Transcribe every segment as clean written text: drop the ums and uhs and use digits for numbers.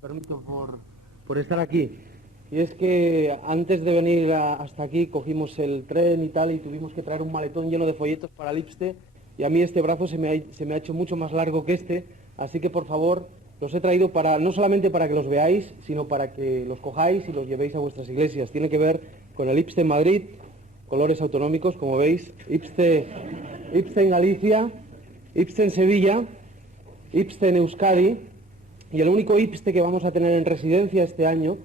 Permito por estar aquí. Y es que antes de venir hasta aquí cogimos el tren y tal y tuvimos que traer un maletón lleno de folletos para el IPSTE y a mí este brazo se me ha hecho mucho más largo que este, así que por favor los he traído no solamente para que los veáis, sino para que los cojáis y los llevéis a vuestras iglesias. Tiene que ver con el IPSTE en Madrid, colores autonómicos, como veis, IPSTE en Galicia, IPSTE en Sevilla, IPSTE en Euskadi, y el único IPSTE que vamos a tener en residencia este año,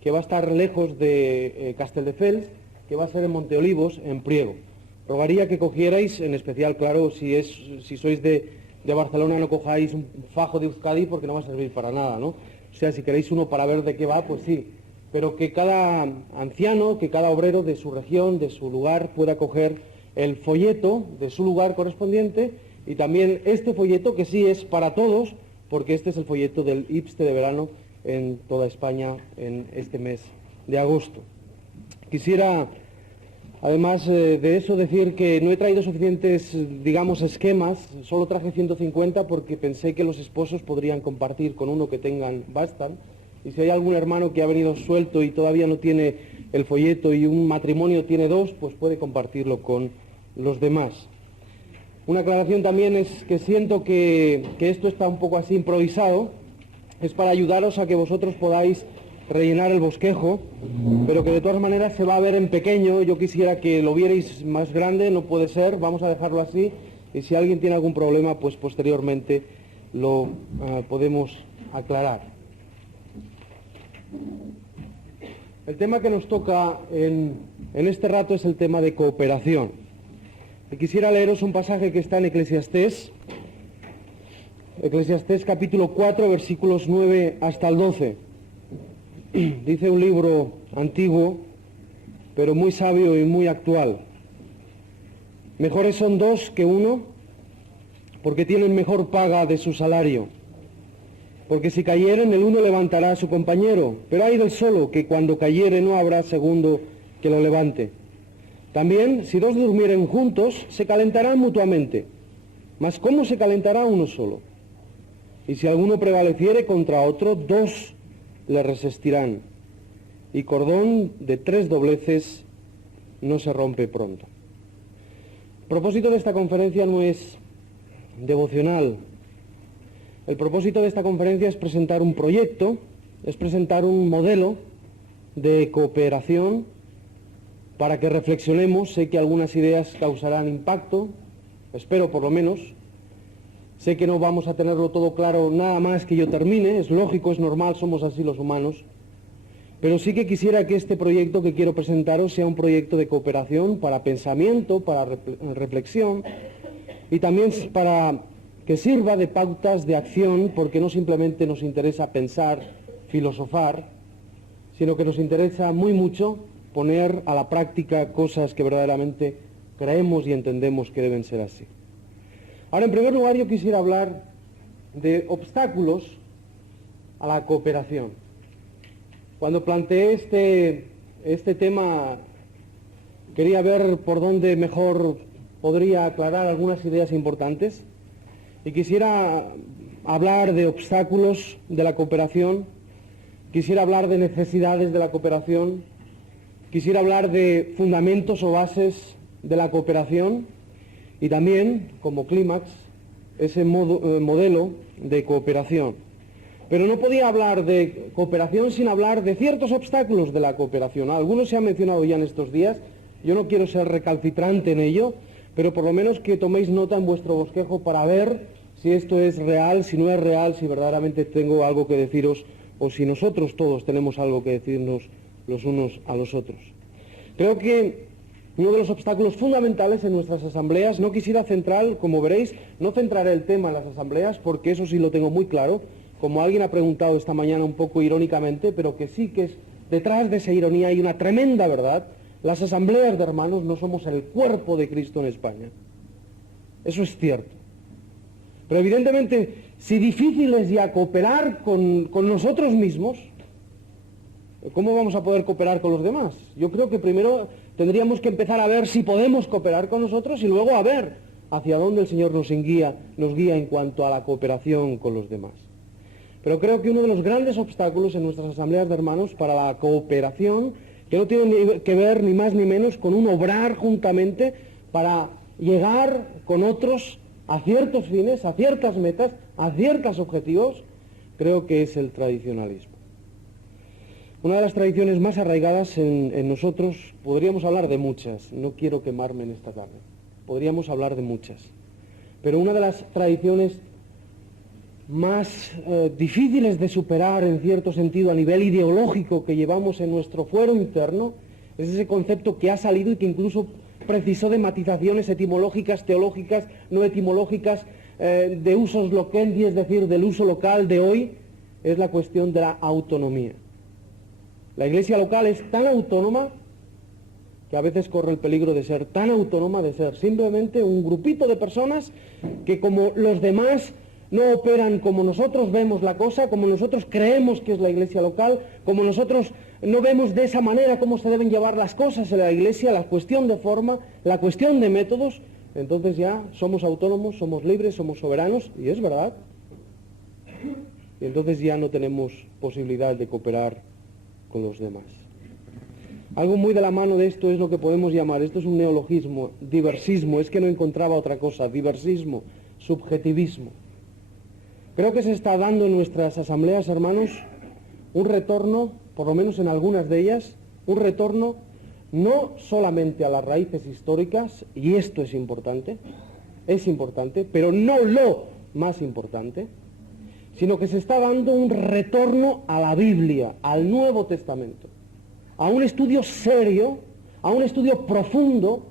que va a estar lejos de Castelldefels, que va a ser en Monteolivos, en Priego. Rogaría que cogierais, en especial, claro, si sois de Barcelona, no cojáis un fajo de Euskadi porque no va a servir para nada, ¿no? O sea, si queréis uno para ver de qué va, pues sí. Pero que cada anciano, que cada obrero de su región, de su lugar, pueda coger el folleto de su lugar correspondiente y también este folleto que sí es para todos, porque este es el folleto del IPSTE de verano en toda España en este mes de agosto. Quisiera, además de eso, decir que no he traído suficientes, digamos, esquemas, solo traje 150 porque pensé que los esposos podrían compartir con uno que tengan, bastan, y si hay algún hermano que ha venido suelto y todavía no tiene el folleto y un matrimonio tiene dos, pues puede compartirlo con los demás. Una aclaración también es que siento que esto está un poco así improvisado, es para ayudaros a que vosotros podáis rellenar el bosquejo, pero que de todas maneras se va a ver en pequeño. Yo quisiera que lo vierais más grande, no puede ser, vamos a dejarlo así, y si alguien tiene algún problema, pues posteriormente lo podemos aclarar. El tema que nos toca en este rato es el tema de cooperación. Y quisiera leeros un pasaje que está en Eclesiastés capítulo 4, versículos 9 hasta el 12. Dice un libro antiguo, pero muy sabio y muy actual. Mejores son dos que uno, porque tienen mejor paga de su salario. Porque si cayeren, el uno levantará a su compañero, pero hay del solo, que cuando cayere no habrá segundo que lo levante. También, si dos durmieren juntos, se calentarán mutuamente. Mas ¿cómo se calentará uno solo? Y si alguno prevaleciere contra otro, dos le resistirán. Y cordón de 3 dobleces no se rompe pronto. El propósito de esta conferencia no es devocional. El propósito de esta conferencia es presentar un proyecto, es presentar un modelo de cooperación para que reflexionemos. Sé que algunas ideas causarán impacto, espero por lo menos. Sé que no vamos a tenerlo todo claro nada más que yo termine, es lógico, es normal, somos así los humanos. Pero sí que quisiera que este proyecto que quiero presentaros sea un proyecto de cooperación para pensamiento, para reflexión y también para que sirva de pautas de acción, porque no simplemente nos interesa pensar, filosofar, sino que nos interesa muy mucho poner a la práctica cosas que verdaderamente creemos y entendemos que deben ser así. Ahora, en primer lugar, yo quisiera hablar de obstáculos a la cooperación. Cuando planteé este tema, quería ver por dónde mejor podría aclarar algunas ideas importantes y quisiera hablar de obstáculos de la cooperación, quisiera hablar de necesidades de la cooperación, quisiera hablar de fundamentos o bases de la cooperación y también, como clímax, ese modelo de cooperación. Pero no podía hablar de cooperación sin hablar de ciertos obstáculos de la cooperación. Algunos se han mencionado ya en estos días, yo no quiero ser recalcitrante en ello, pero por lo menos que toméis nota en vuestro bosquejo para ver si esto es real, si no es real, si verdaderamente tengo algo que deciros o si nosotros todos tenemos algo que decirnos los unos a los otros. Creo que uno de los obstáculos fundamentales en nuestras asambleas, no quisiera centrar, como veréis, no centraré el tema en las asambleas, porque eso sí lo tengo muy claro, como alguien ha preguntado esta mañana un poco irónicamente, pero que sí que es, detrás de esa ironía hay una tremenda verdad. Las asambleas de hermanos no somos el cuerpo de Cristo en España. Eso es cierto. Pero evidentemente, si difícil es ya cooperar con nosotros mismos, ¿cómo vamos a poder cooperar con los demás? Yo creo que primero tendríamos que empezar a ver si podemos cooperar con nosotros y luego a ver hacia dónde el Señor nos guía en cuanto a la cooperación con los demás. Pero creo que uno de los grandes obstáculos en nuestras asambleas de hermanos para la cooperación, que no tiene que ver ni más ni menos con un obrar juntamente para llegar con otros a ciertos fines, a ciertas metas, a ciertos objetivos, creo que es el tradicionalismo. Una de las tradiciones más arraigadas en nosotros, podríamos hablar de muchas, no quiero quemarme en esta tarde, podríamos hablar de muchas, pero una de las tradiciones más difíciles de superar en cierto sentido a nivel ideológico que llevamos en nuestro fuero interno es ese concepto que ha salido y que incluso precisó de matizaciones etimológicas, teológicas, no etimológicas, de usos loquendi, es decir, del uso local de hoy, es la cuestión de la autonomía. La iglesia local es tan autónoma que a veces corre el peligro de ser tan autónoma, de ser simplemente un grupito de personas que como los demás no operan como nosotros vemos la cosa, como nosotros creemos que es la iglesia local, como nosotros no vemos de esa manera cómo se deben llevar las cosas en la iglesia, la cuestión de forma, la cuestión de métodos, entonces ya somos autónomos, somos libres, somos soberanos, y es verdad. Y entonces ya no tenemos posibilidad de cooperar con los demás. Algo muy de la mano de esto es lo que podemos llamar, esto es un neologismo, diversismo, es que no encontraba otra cosa, diversismo, subjetivismo. Creo que se está dando en nuestras asambleas, hermanos, un retorno, por lo menos en algunas de ellas, un retorno no solamente a las raíces históricas, y esto es importante, pero no lo más importante, sino que se está dando un retorno a la Biblia, al Nuevo Testamento, a un estudio serio, a un estudio profundo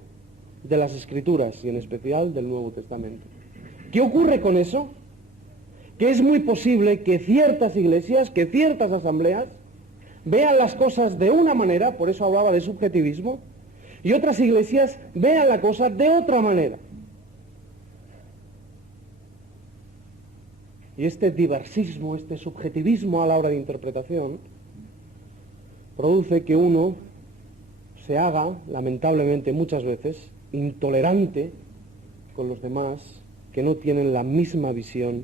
de las Escrituras, y en especial del Nuevo Testamento. ¿Qué ocurre con eso? Que es muy posible que ciertas iglesias, que ciertas asambleas, vean las cosas de una manera, por eso hablaba de subjetivismo, y otras iglesias vean la cosa de otra manera. Y este diversismo, este subjetivismo a la hora de interpretación, produce que uno se haga, lamentablemente muchas veces, intolerante con los demás que no tienen la misma visión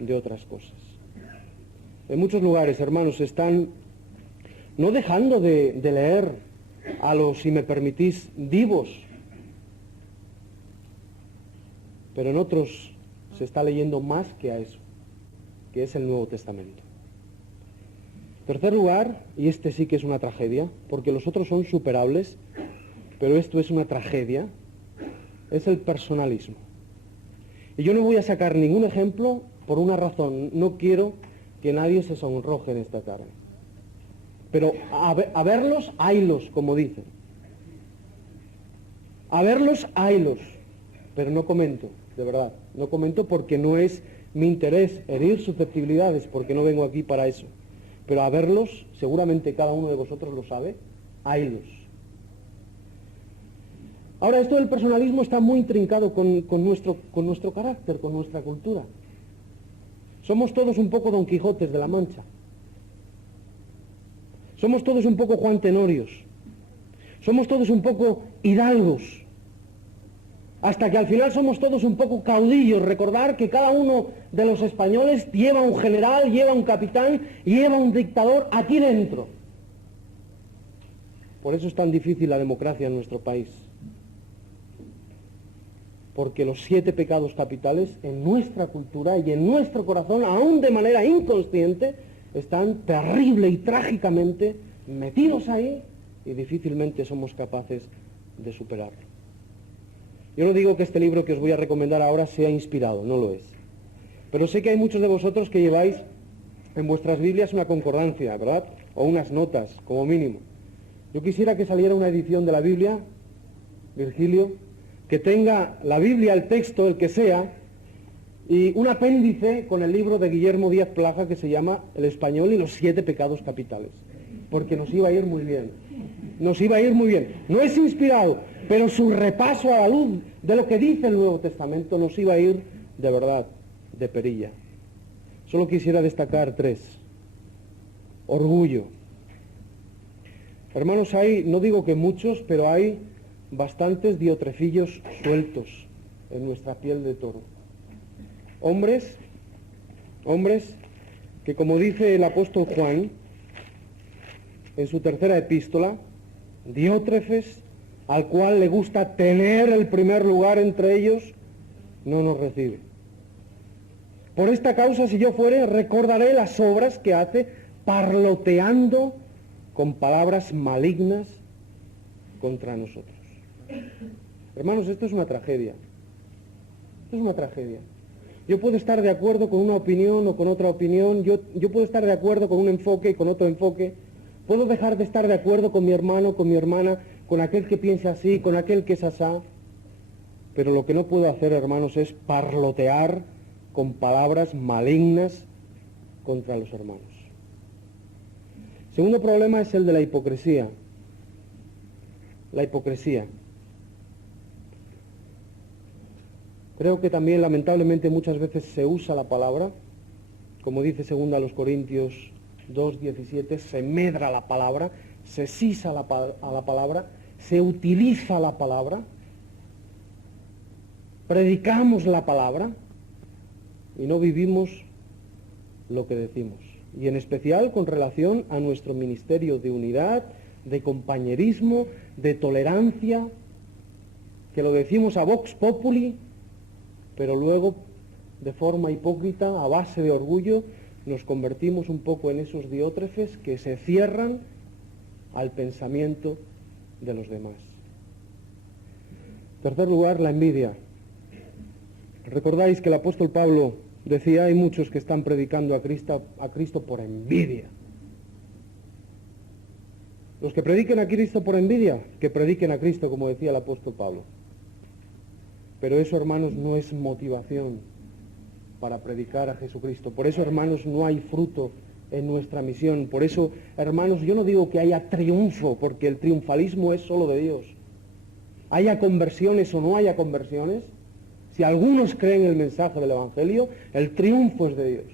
de otras cosas. En muchos lugares, hermanos, están no dejando de leer a los, si me permitís, divos, pero en otros se está leyendo más que a eso, que es el Nuevo Testamento. Tercer lugar, y este sí que es una tragedia, porque los otros son superables, pero esto es una tragedia, es el personalismo. Y yo no voy a sacar ningún ejemplo por una razón, no quiero que nadie se sonroje en esta tarde. Pero a verlos, haylos, como dicen. A verlos, haylos, pero no comento, de verdad, no comento porque no es mi interés herir susceptibilidades, porque no vengo aquí para eso. Pero a verlos, seguramente cada uno de vosotros lo sabe, haylos. Ahora, esto del personalismo está muy intrincado con nuestro carácter, con nuestra cultura. Somos todos un poco Don Quijotes de la Mancha. Somos todos un poco Juan Tenorios. Somos todos un poco hidalgos. Hasta que al final somos todos un poco caudillos. Recordar que cada uno de los españoles lleva un general, lleva un capitán, lleva un dictador aquí dentro. Por eso es tan difícil la democracia en nuestro país. Porque los 7 pecados capitales en nuestra cultura y en nuestro corazón, aún de manera inconsciente, están terrible y trágicamente metidos ahí y difícilmente somos capaces de superarlo. Yo no digo que este libro que os voy a recomendar ahora sea inspirado, no lo es. Pero sé que hay muchos de vosotros que lleváis en vuestras Biblias una concordancia, ¿verdad? O unas notas, como mínimo. Yo quisiera que saliera una edición de la Biblia, Virgilio, que tenga la Biblia, el texto, el que sea, y un apéndice con el libro de Guillermo Díaz Plaza que se llama El Español y los 7 pecados capitales. Porque nos iba a ir muy bien. Nos iba a ir muy bien. No es inspirado, pero su repaso a la luz de lo que dice el Nuevo Testamento nos iba a ir de verdad, de perilla. Solo quisiera destacar 3. Orgullo. Hermanos, hay, no digo que muchos, pero hay bastantes diotrecillos sueltos en nuestra piel de toro. Hombres que, como dice el apóstol Juan en su tercera epístola, Diótrefes, al cual le gusta tener el primer lugar entre ellos, no nos recibe. Por esta causa, si yo fuere, recordaré las obras que hace, parloteando con palabras malignas contra nosotros. Hermanos, esto es una tragedia. Esto es una tragedia. Yo puedo estar de acuerdo con una opinión o con otra opinión, yo puedo estar de acuerdo con un enfoque y con otro enfoque, puedo dejar de estar de acuerdo con mi hermano, con mi hermana, con aquel que piensa así, con aquel que es asá, pero lo que no puedo hacer, hermanos, es parlotear con palabras malignas contra los hermanos. Segundo problema es el de la hipocresía. La hipocresía. Creo que también, lamentablemente, muchas veces se usa la palabra, como dice 2 Corintios 2:17, se medra la palabra, se sisa a la palabra, se utiliza la palabra, predicamos la palabra y no vivimos lo que decimos. Y en especial con relación a nuestro ministerio de unidad, de compañerismo, de tolerancia, que lo decimos a vox populi, pero luego, de forma hipócrita, a base de orgullo, nos convertimos un poco en esos Diótrefes que se cierran al pensamiento de los demás. En tercer lugar, la envidia. Recordáis que el apóstol Pablo decía, hay muchos que están predicando a Cristo por envidia. Los que prediquen a Cristo por envidia, que prediquen a Cristo, como decía el apóstol Pablo. Pero eso, hermanos, no es motivación para predicar a Jesucristo. Por eso, hermanos, no hay fruto en nuestra misión. Por eso, hermanos, yo no digo que haya triunfo, porque el triunfalismo es solo de Dios. Haya conversiones o no haya conversiones, si algunos creen el mensaje del Evangelio, el triunfo es de Dios.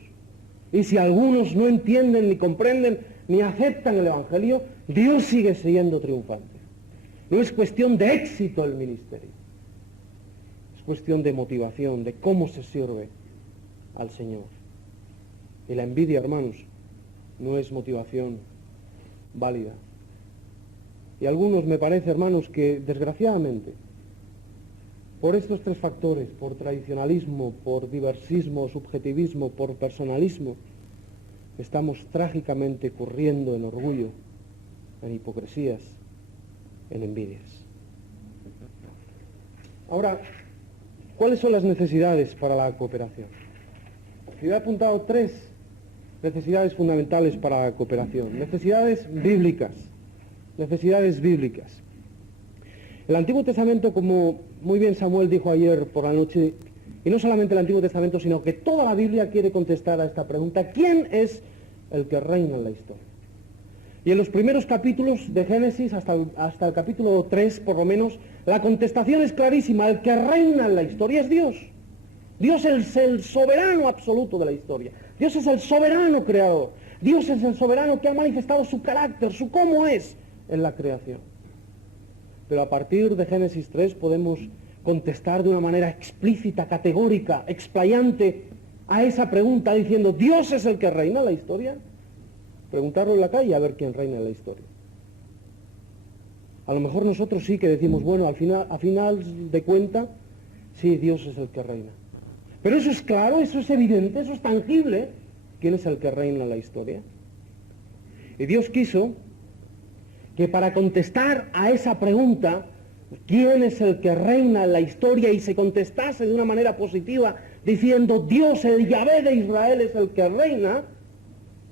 Y si algunos no entienden, ni comprenden, ni aceptan el Evangelio, Dios sigue siendo triunfante. No es cuestión de éxito el ministerio. Es cuestión de motivación, de cómo se sirve al Señor. Y la envidia, hermanos, no es motivación válida. Y algunos me parece, hermanos, que desgraciadamente, por estos tres factores, por tradicionalismo, por diversismo, subjetivismo, por personalismo, estamos trágicamente corriendo en orgullo, en hipocresías, en envidias. Ahora, ¿cuáles son las necesidades para la cooperación? Yo he apuntado 3 necesidades fundamentales para la cooperación. Necesidades bíblicas. Necesidades bíblicas. El Antiguo Testamento, como muy bien Samuel dijo ayer por la noche, y no solamente el Antiguo Testamento, sino que toda la Biblia quiere contestar a esta pregunta: ¿quién es el que reina en la historia? Y en los primeros capítulos de Génesis, hasta el capítulo 3 por lo menos, la contestación es clarísima: el que reina en la historia es Dios. Dios es el soberano absoluto de la historia. Dios es el soberano creador. Dios es el soberano que ha manifestado su carácter, su cómo es en la creación. Pero a partir de Génesis 3 podemos contestar de una manera explícita, categórica, explayante a esa pregunta, diciendo: ¿Dios es el que reina en la historia? Preguntarlo en la calle a ver quién reina en la historia. A lo mejor nosotros sí que decimos, bueno, a final de cuenta, sí, Dios es el que reina. Pero eso es claro, eso es evidente, eso es tangible. ¿Quién es el que reina en la historia? Y Dios quiso que para contestar a esa pregunta, ¿quién es el que reina en la historia?, y se contestase de una manera positiva, diciendo: Dios, el Yahvé de Israel, es el que reina,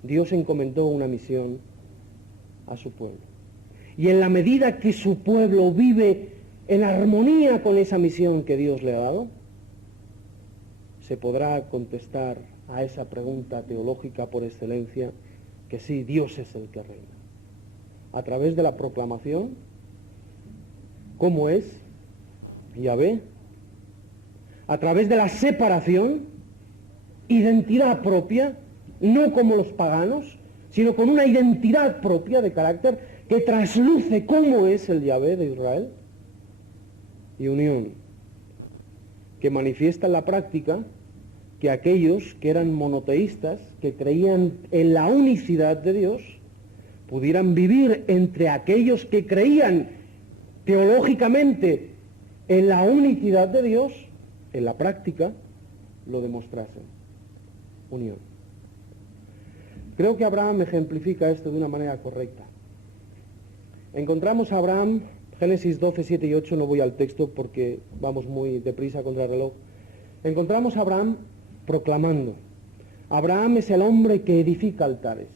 Dios encomendó una misión a su pueblo. Y en la medida que su pueblo vive en armonía con esa misión que Dios le ha dado, se podrá contestar a esa pregunta teológica por excelencia, que sí, Dios es el que reina. A través de la proclamación, ¿cómo es Yahvé? A través de la separación, identidad propia, no como los paganos, sino con una identidad propia de carácter que trasluce cómo es el Yahvé de Israel. Y unión, que manifiesta en la práctica que aquellos que eran monoteístas, que creían en la unicidad de Dios, pudieran vivir entre aquellos que creían teológicamente en la unicidad de Dios, en la práctica lo demostrasen. Unión. Creo que Abraham ejemplifica esto de una manera correcta. Encontramos a Abraham, Génesis 12, 7 y 8, no voy al texto porque vamos muy deprisa contra el reloj. Encontramos a Abraham proclamando. Abraham es el hombre que edifica altares.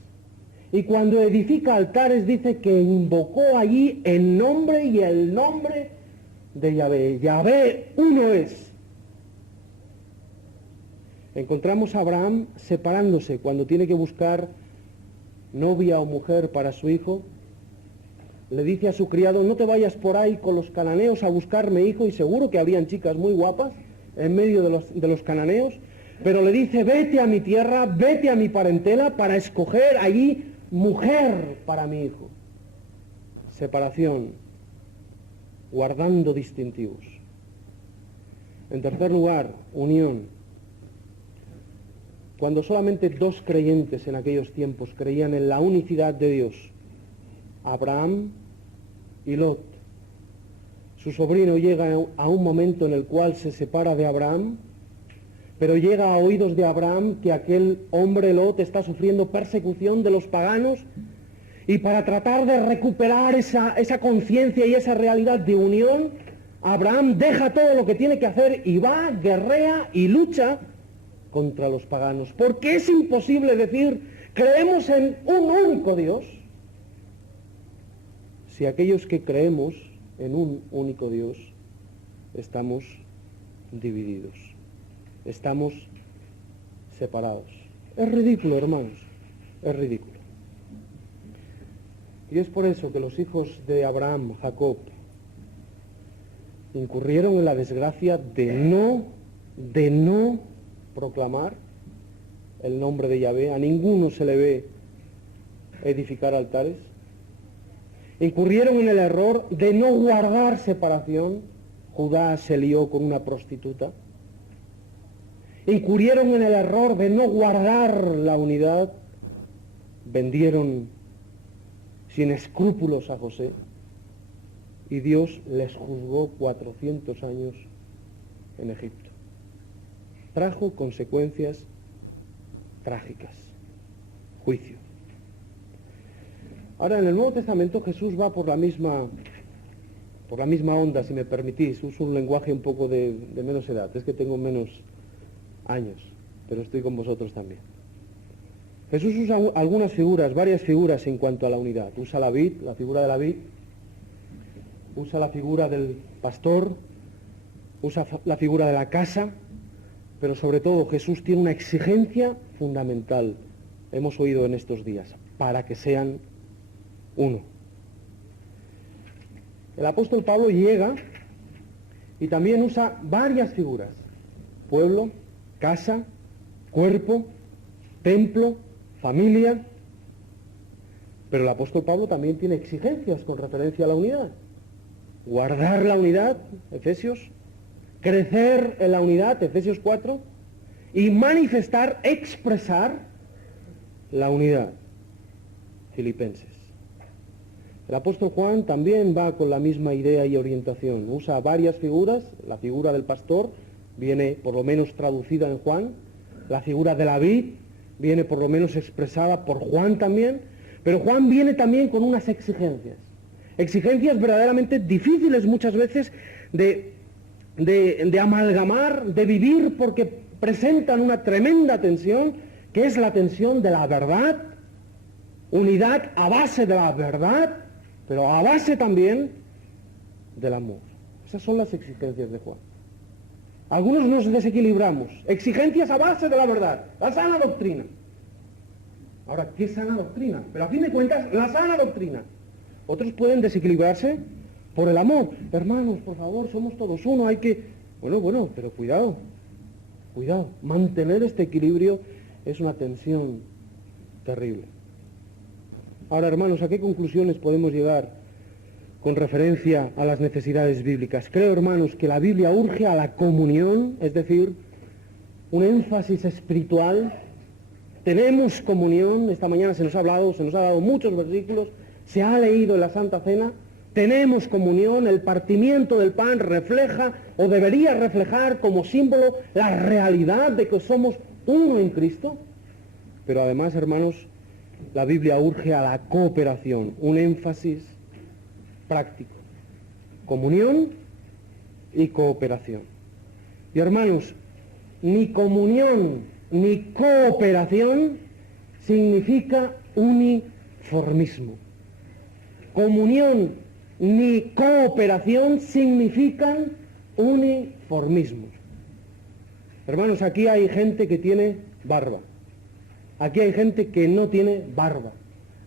Y cuando edifica altares dice que invocó allí el nombre y el nombre de Yahvé. Yahvé uno es. Encontramos a Abraham separándose cuando tiene que buscar novia o mujer para su hijo. Le dice a su criado, no te vayas por ahí con los cananeos a buscarme hijo, y seguro que habrían chicas muy guapas en medio de los cananeos, pero le dice, vete a mi tierra, vete a mi parentela para escoger allí mujer para mi hijo. Separación, guardando distintivos. En tercer lugar, unión. Cuando solamente dos creyentes en aquellos tiempos creían en la unicidad de Dios, Abraham y Lot, su sobrino llega a un momento en el cual se separa de Abraham, pero llega a oídos de Abraham que aquel hombre Lot está sufriendo persecución de los paganos, y para tratar de recuperar esa conciencia y esa realidad de unión, Abraham deja todo lo que tiene que hacer y va, guerrea y lucha contra los paganos, porque es imposible decir creemos en un único Dios si aquellos que creemos en un único Dios estamos divididos, estamos separados. Es ridículo, hermanos, es ridículo. Y es por eso que los hijos de Abraham, Jacob, incurrieron en la desgracia de no proclamar el nombre de Yahvé. A ninguno se le ve edificar altares. Incurrieron en el error de no guardar separación. Judá se lió con una prostituta. Incurrieron en el error de no guardar la unidad. Vendieron sin escrúpulos a José. Y Dios les juzgó 400 años en Egipto. Trajo consecuencias trágicas, juicio. Ahora, en el Nuevo Testamento Jesús va por la misma onda, si me permitís. Uso un lenguaje un poco de menos edad, es que tengo menos años, pero estoy con vosotros también. Jesús usa algunas figuras, varias figuras en cuanto a la unidad. Usa la vid, la figura de la vid, usa la figura del pastor, usa la figura de la casa, pero sobre todo Jesús tiene una exigencia fundamental, hemos oído en estos días, para que sean uno. El apóstol Pablo llega y también usa varias figuras: pueblo, casa, cuerpo, templo, familia. Pero el apóstol Pablo también tiene exigencias con referencia a la unidad. Guardar la unidad, Efesios. Crecer en la unidad, Efesios 4, y manifestar, expresar la unidad, Filipenses. El apóstol Juan también va con la misma idea y orientación. Usa varias figuras. La figura del pastor viene por lo menos traducida en Juan. La figura de la vid viene por lo menos expresada por Juan también. Pero Juan viene también con unas exigencias. Exigencias verdaderamente difíciles muchas veces de amalgamar, de vivir, porque presentan una tremenda tensión, que es la tensión de la verdad, unidad a base de la verdad, pero a base también del amor. Esas son las exigencias de Juan. Algunos nos desequilibramos. Exigencias a base de la verdad, la sana doctrina. Ahora, ¿qué sana doctrina? Pero a fin de cuentas, la sana doctrina. Otros pueden desequilibrarse por el amor. Hermanos, por favor, somos todos uno, hay que... Bueno, pero cuidado. Mantener este equilibrio es una tensión terrible. Ahora, hermanos, ¿a qué conclusiones podemos llegar con referencia a las necesidades bíblicas? Creo, hermanos, que la Biblia urge a la comunión, es decir, un énfasis espiritual. Tenemos comunión, esta mañana se nos ha dado muchos versículos, se ha leído en la Santa Cena, tenemos comunión, el partimiento del pan refleja o debería reflejar como símbolo la realidad de que somos uno en Cristo. Pero además, hermanos, la Biblia urge a la cooperación, un énfasis práctico, comunión y cooperación. Y hermanos, ni comunión ni cooperación significa uniformismo. Comunión ni cooperación significan uniformismo. Hermanos, aquí hay gente que tiene barba. Aquí hay gente que no tiene barba.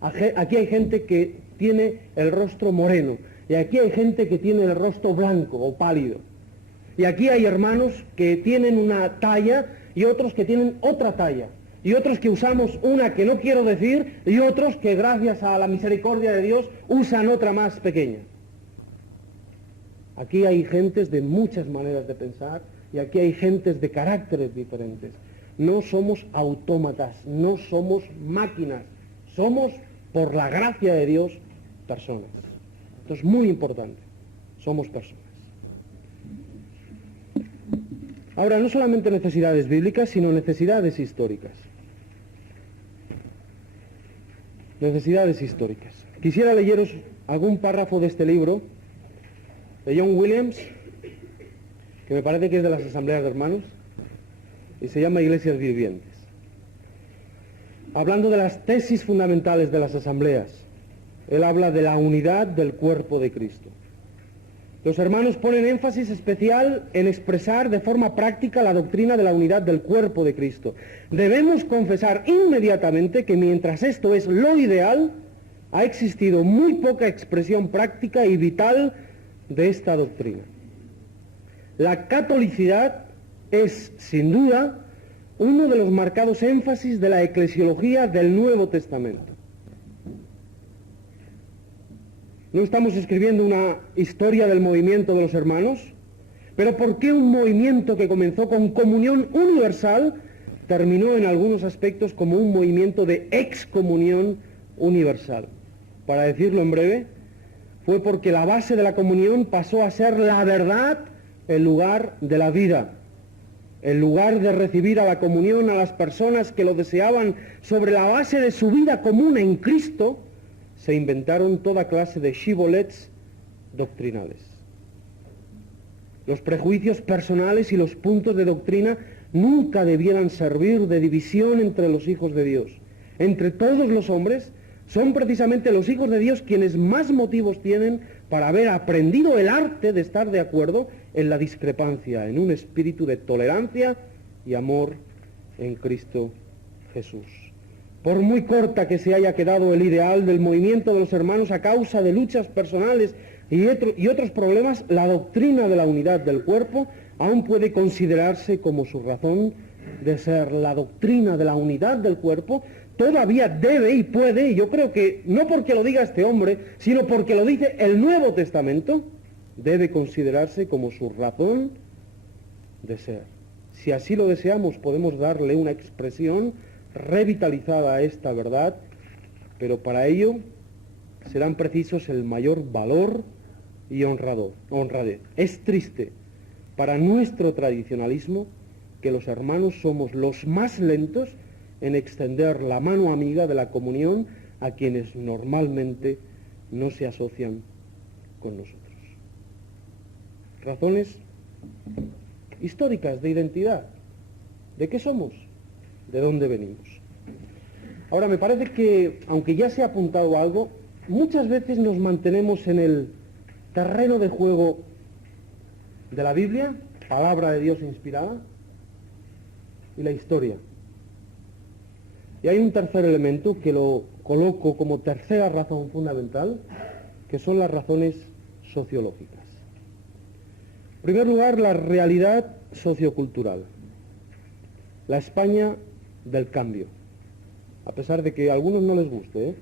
Aquí hay gente que tiene el rostro moreno. Y aquí hay gente que tiene el rostro blanco o pálido. Y aquí hay hermanos que tienen una talla y otros que tienen otra talla. Y otros que usamos una que no quiero decir y otros que gracias a la misericordia de Dios usan otra más pequeña. Aquí hay gentes de muchas maneras de pensar y aquí hay gentes de caracteres diferentes. No somos autómatas, no somos máquinas, somos, por la gracia de Dios, personas. Esto es muy importante, somos personas. Ahora, no solamente necesidades bíblicas, sino necesidades históricas. Necesidades históricas. Quisiera leeros algún párrafo de este libro, de John Williams, que me parece que es de las Asambleas de Hermanos, y se llama Iglesias Vivientes. Hablando de las tesis fundamentales de las asambleas, él habla de la unidad del cuerpo de Cristo. Los hermanos ponen énfasis especial en expresar de forma práctica la doctrina de la unidad del cuerpo de Cristo. Debemos confesar inmediatamente que mientras esto es lo ideal, ha existido muy poca expresión práctica y vital de esta doctrina. La catolicidad es, sin duda, uno de los marcados énfasis de la eclesiología del Nuevo Testamento. No estamos escribiendo una historia del movimiento de los hermanos, pero ¿por qué un movimiento que comenzó con comunión universal terminó en algunos aspectos como un movimiento de excomunión universal? Para decirlo en breve, fue porque la base de la comunión pasó a ser la verdad en lugar de la vida. En lugar de recibir a la comunión a las personas que lo deseaban sobre la base de su vida común en Cristo, se inventaron toda clase de shibboleths doctrinales. Los prejuicios personales y los puntos de doctrina nunca debieran servir de división entre los hijos de Dios. Entre todos los hombres, son precisamente los hijos de Dios quienes más motivos tienen para haber aprendido el arte de estar de acuerdo en la discrepancia, en un espíritu de tolerancia y amor en Cristo Jesús. Por muy corta que se haya quedado el ideal del movimiento de los hermanos a causa de luchas personales y otros problemas, la doctrina de la unidad del cuerpo aún puede considerarse como su razón de ser. La doctrina de la unidad del cuerpo todavía debe y puede, y yo creo que no porque lo diga este hombre, sino porque lo dice el Nuevo Testamento, debe considerarse como su razón de ser. Si así lo deseamos, podemos darle una expresión revitalizada a esta verdad, pero para ello serán precisos el mayor valor y honradez. Es triste para nuestro tradicionalismo que los hermanos somos los más lentos en extender la mano amiga de la comunión a quienes normalmente no se asocian con nosotros. Razones históricas de identidad. ¿De qué somos? ¿De dónde venimos? Ahora, me parece que, aunque ya se ha apuntado algo, muchas veces nos mantenemos en el terreno de juego de la Biblia, palabra de Dios inspirada, y la historia. Y hay un tercer elemento que lo coloco como tercera razón fundamental, que son las razones sociológicas. En primer lugar, la realidad sociocultural. La España del cambio. A pesar de que a algunos no les guste,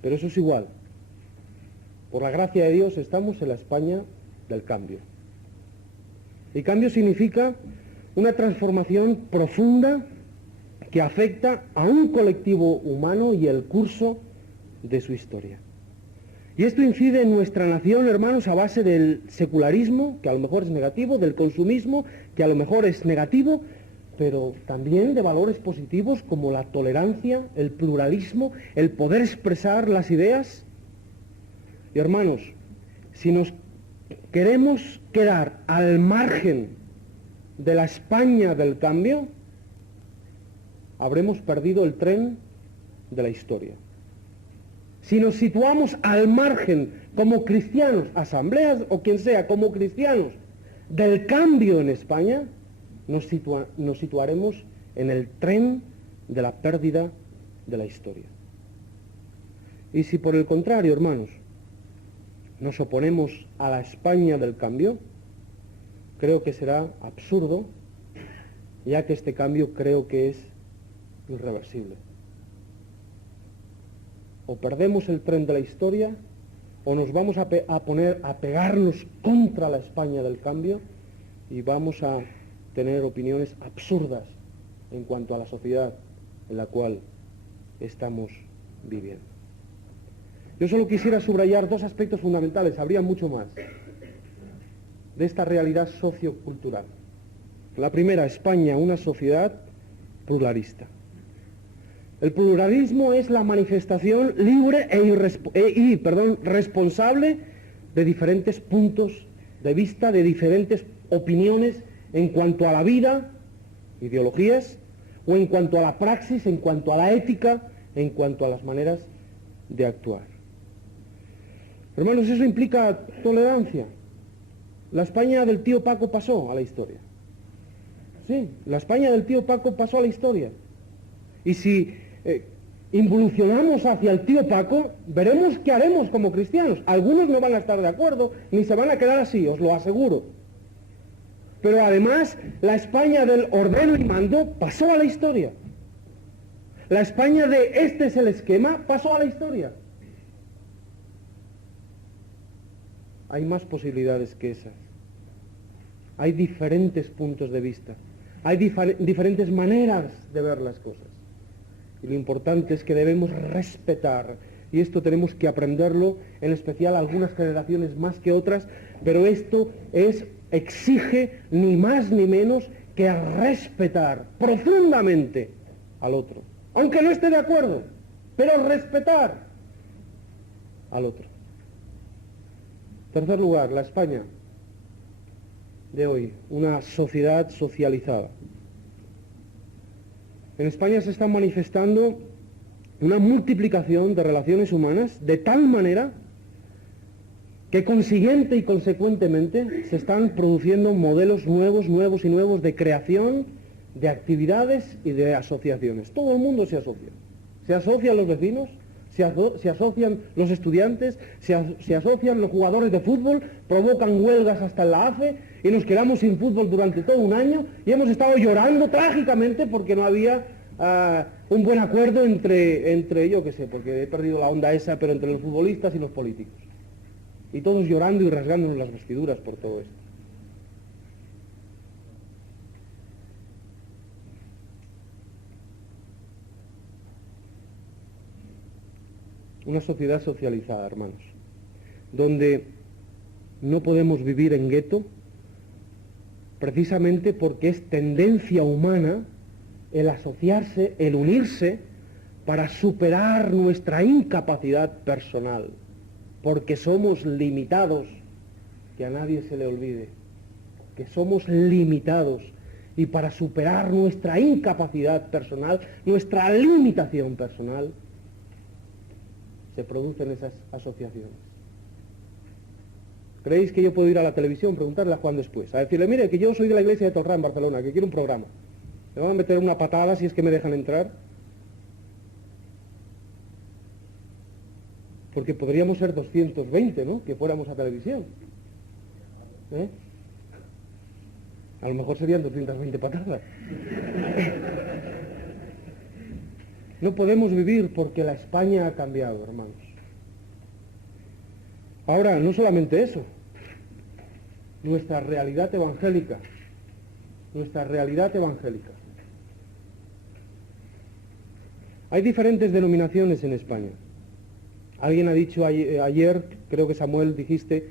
pero eso es igual. Por la gracia de Dios estamos en la España del cambio. Y cambio significa una transformación profunda que afecta a un colectivo humano y el curso de su historia. Y esto incide en nuestra nación, hermanos, a base del secularismo, que a lo mejor es negativo, del consumismo, que a lo mejor es negativo, pero también de valores positivos como la tolerancia, el pluralismo, el poder expresar las ideas. Y hermanos, si nos queremos quedar al margen de la España del cambio, habremos perdido el tren de la historia. Si nos situamos al margen como cristianos, asambleas o quien sea, como cristianos del cambio en España, nos situaremos en el tren de la pérdida de la historia. Y si por el contrario, hermanos, nos oponemos a la España del cambio, creo que será absurdo, ya que este cambio creo que es irreversible. O perdemos el tren de la historia, o nos vamos a poner a pegarnos contra la España del cambio y vamos a tener opiniones absurdas en cuanto a la sociedad en la cual estamos viviendo. Yo solo quisiera subrayar dos aspectos fundamentales, habría mucho más, de esta realidad sociocultural. La primera, España, una sociedad pluralista. El pluralismo es la manifestación libre responsable de diferentes puntos de vista, de diferentes opiniones en cuanto a la vida, ideologías, o en cuanto a la praxis, en cuanto a la ética, en cuanto a las maneras de actuar. Hermanos, eso implica tolerancia. La España del tío Paco pasó a la historia. Sí, la España del tío Paco pasó a la historia. Y si involucionamos hacia el tío Paco, veremos qué haremos como cristianos. Algunos no van a estar de acuerdo, ni se van a quedar así, os lo aseguro. Pero además, la España del ordeno y mando pasó a la historia. La España de este es el esquema pasó a la historia. Hay más posibilidades que esas. Hay diferentes puntos de vista. Hay diferentes maneras de ver las cosas. Y lo importante es que debemos respetar, y esto tenemos que aprenderlo, en especial algunas generaciones más que otras, pero esto exige ni más ni menos que respetar profundamente al otro, aunque no esté de acuerdo, pero respetar al otro. En tercer lugar, la España de hoy, una sociedad socializada. En España se está manifestando una multiplicación de relaciones humanas de tal manera que consiguiente y consecuentemente se están produciendo modelos nuevos de creación, de actividades y de asociaciones. Todo el mundo se asocia. Se asocian los vecinos, se asocian los estudiantes, se asocian los jugadores de fútbol, provocan huelgas hasta en la AFE y nos quedamos sin fútbol durante todo un año y hemos estado llorando trágicamente porque no había un buen acuerdo entre, yo qué sé, porque he perdido la onda esa, pero entre los futbolistas y los políticos. Y todos llorando y rasgándonos las vestiduras por todo esto. Una sociedad socializada, hermanos, donde no podemos vivir en gueto, precisamente porque es tendencia humana el asociarse, el unirse, para superar nuestra incapacidad personal, porque somos limitados, que a nadie se le olvide, que somos limitados, y para superar nuestra incapacidad personal, nuestra limitación personal, se producen esas asociaciones. ¿Creéis que yo puedo ir a la televisión, preguntarle a Juan después, a decirle, mire, que yo soy de la iglesia de Torrá en Barcelona, que quiero un programa? ¿Me van a meter una patada si es que me dejan entrar? Porque podríamos ser 220, ¿no?, que fuéramos a televisión. A lo mejor serían 220 patadas. No podemos vivir porque la España ha cambiado, hermanos. Ahora, no solamente eso, nuestra realidad evangélica, nuestra realidad evangélica. Hay diferentes denominaciones en España. Alguien ha dicho ayer, creo que Samuel, dijiste,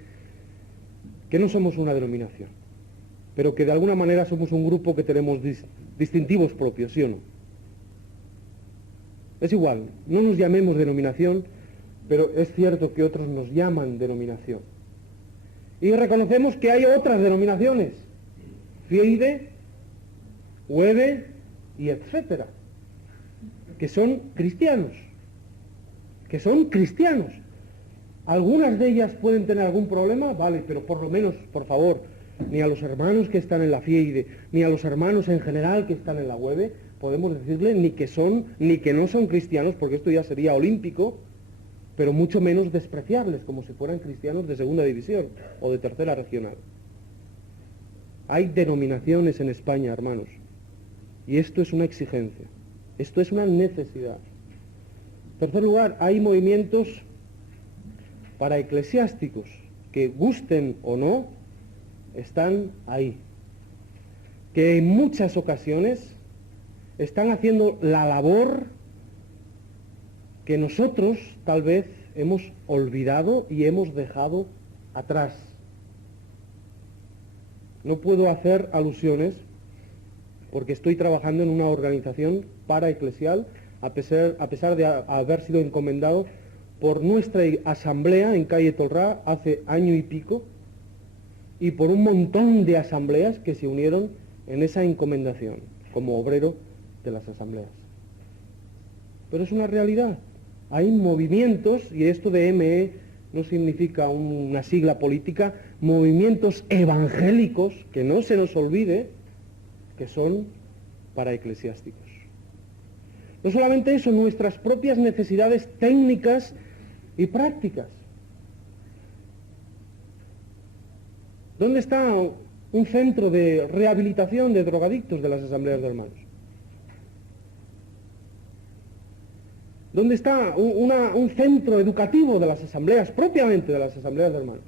que no somos una denominación, pero que de alguna manera somos un grupo que tenemos distintivos propios, ¿sí o no? Es igual, no nos llamemos denominación, pero es cierto que otros nos llaman denominación. Y reconocemos que hay otras denominaciones, Fieide, Huede y etcétera, que son cristianos, Algunas de ellas pueden tener algún problema, vale, pero por lo menos, por favor, ni a los hermanos que están en la Fieide, ni a los hermanos en general que están en la Huede, podemos decirle ni que no son cristianos, porque esto ya sería olímpico, pero mucho menos despreciables, como si fueran cristianos de segunda división o de tercera regional. Hay denominaciones en España, hermanos, y esto es una exigencia, esto es una necesidad. En tercer lugar, hay movimientos para eclesiásticos que, gusten o no, están ahí, que en muchas ocasiones están haciendo la labor que nosotros tal vez hemos olvidado y hemos dejado atrás. No puedo hacer alusiones porque estoy trabajando en una organización paraeclesial, a pesar de haber sido encomendado por nuestra asamblea en calle Tolrá hace año y pico, y por un montón de asambleas que se unieron en esa encomendación, como obrero de las asambleas. Pero es una realidad. Hay movimientos, y esto de ME no significa una sigla política, movimientos evangélicos, que no se nos olvide, que son paraeclesiásticos. No solamente eso, nuestras propias necesidades técnicas y prácticas. ¿Dónde está un centro de rehabilitación de drogadictos de las asambleas de hermanos? ¿Dónde está un centro educativo de las asambleas, propiamente de las asambleas de hermanos?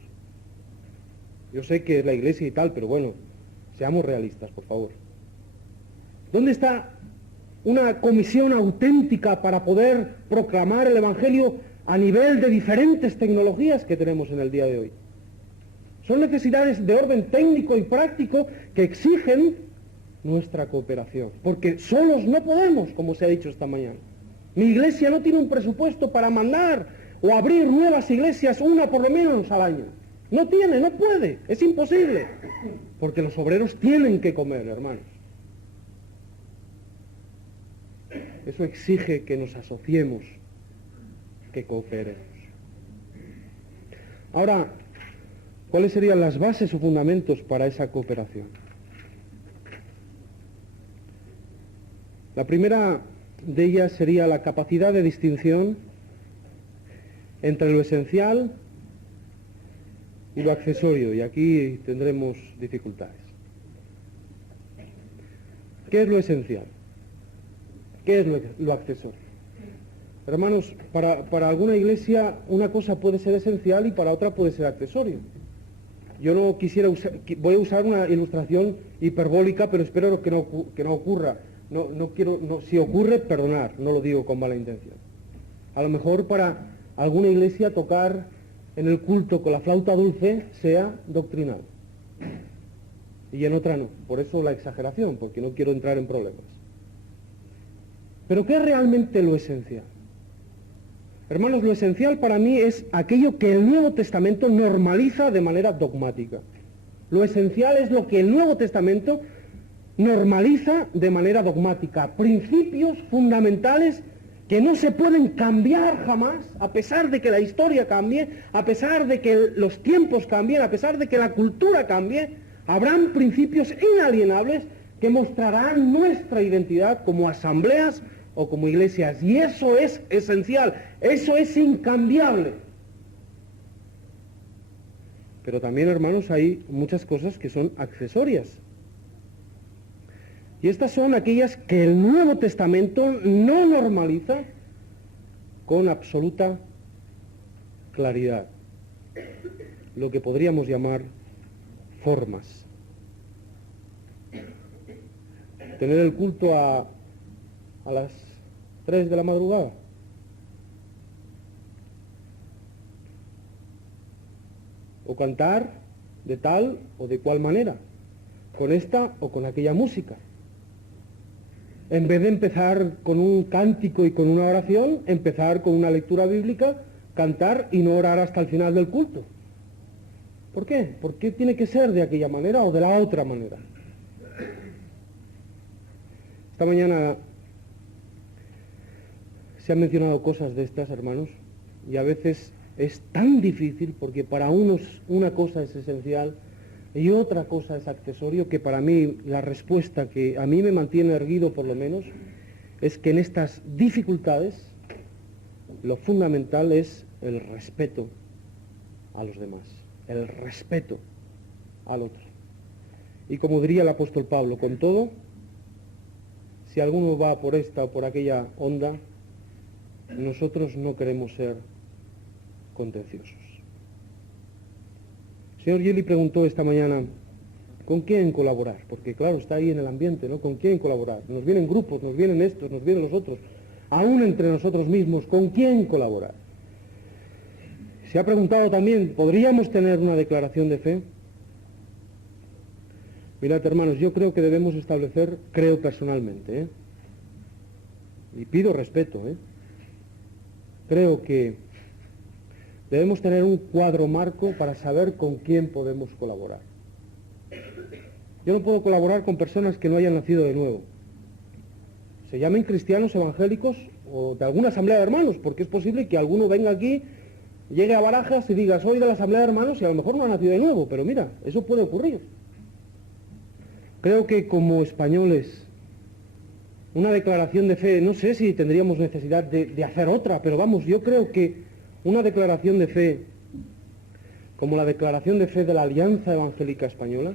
Yo sé que es la iglesia y tal, pero bueno, seamos realistas, por favor. ¿Dónde está una comisión auténtica para poder proclamar el Evangelio a nivel de diferentes tecnologías que tenemos en el día de hoy? Son necesidades de orden técnico y práctico que exigen nuestra cooperación, porque solos no podemos, como se ha dicho esta mañana. Mi iglesia no tiene un presupuesto para mandar o abrir nuevas iglesias, una por lo menos al año. No tiene, no puede, es imposible, porque los obreros tienen que comer, hermanos. Eso exige que nos asociemos, que cooperemos. Ahora, ¿cuáles serían las bases o fundamentos para esa cooperación? La primera de ellas sería la capacidad de distinción entre lo esencial y lo accesorio, y aquí tendremos dificultades. ¿Qué es lo esencial? ¿Qué es lo accesorio? Hermanos, para alguna iglesia una cosa puede ser esencial y para otra puede ser accesorio. Yo no quisiera voy a usar una ilustración hiperbólica, pero espero que no ocurra. Si ocurre, perdonar, no lo digo con mala intención. A lo mejor para alguna iglesia tocar en el culto con la flauta dulce sea doctrinal. Y en otra no. Por eso la exageración, porque no quiero entrar en problemas. Pero ¿qué es realmente lo esencial? Hermanos, lo esencial para mí es aquello que el Nuevo Testamento normaliza de manera dogmática. Lo esencial es lo que el Nuevo Testamento normaliza de manera dogmática. Principios fundamentales que no se pueden cambiar jamás, a pesar de que la historia cambie, a pesar de que los tiempos cambien, a pesar de que la cultura cambie, habrán principios inalienables que mostrarán nuestra identidad como asambleas o como iglesias. Y eso es esencial, eso es incambiable. Pero también, hermanos, hay muchas cosas que son accesorias. Y estas son aquellas que el Nuevo Testamento no normaliza con absoluta claridad. Lo que podríamos llamar formas. tener el culto a las 3 de la madrugada. O cantar de tal o de cual manera, con esta o con aquella música. En vez de empezar con un cántico y con una oración, empezar con una lectura bíblica, cantar y no orar hasta el final del culto. ¿Por qué? ¿Por qué tiene que ser de aquella manera o de la otra manera? Esta mañana se han mencionado cosas de estas, hermanos, y a veces es tan difícil porque para unos una cosa es esencial y otra cosa es accesorio, que para mí la respuesta que a mí me mantiene erguido por lo menos es que en estas dificultades lo fundamental es el respeto a los demás, el respeto al otro. Y como diría el apóstol Pablo, con todo, si alguno va por esta o por aquella onda, nosotros no queremos ser contenciosos. El señor Yeli preguntó esta mañana, ¿con quién colaborar? Porque claro, está ahí en el ambiente, ¿no? ¿Con quién colaborar? Nos vienen grupos, nos vienen estos, nos vienen los otros. Aún entre nosotros mismos, ¿con quién colaborar? Se ha preguntado también, ¿podríamos tener una declaración de fe? Mirad, hermanos, yo creo que debemos establecer, creo personalmente, y pido respeto, creo que debemos tener un cuadro marco para saber con quién podemos colaborar. Yo no puedo colaborar con personas que no hayan nacido de nuevo. Se llamen cristianos evangélicos o de alguna asamblea de hermanos, porque es posible que alguno venga aquí, llegue a Barajas y diga, soy de la asamblea de hermanos y a lo mejor no ha nacido de nuevo, pero mira, eso puede ocurrir. Creo que como españoles, una declaración de fe, no sé si tendríamos necesidad de hacer otra, pero vamos, yo creo que una declaración de fe, como la declaración de fe de la Alianza Evangélica Española,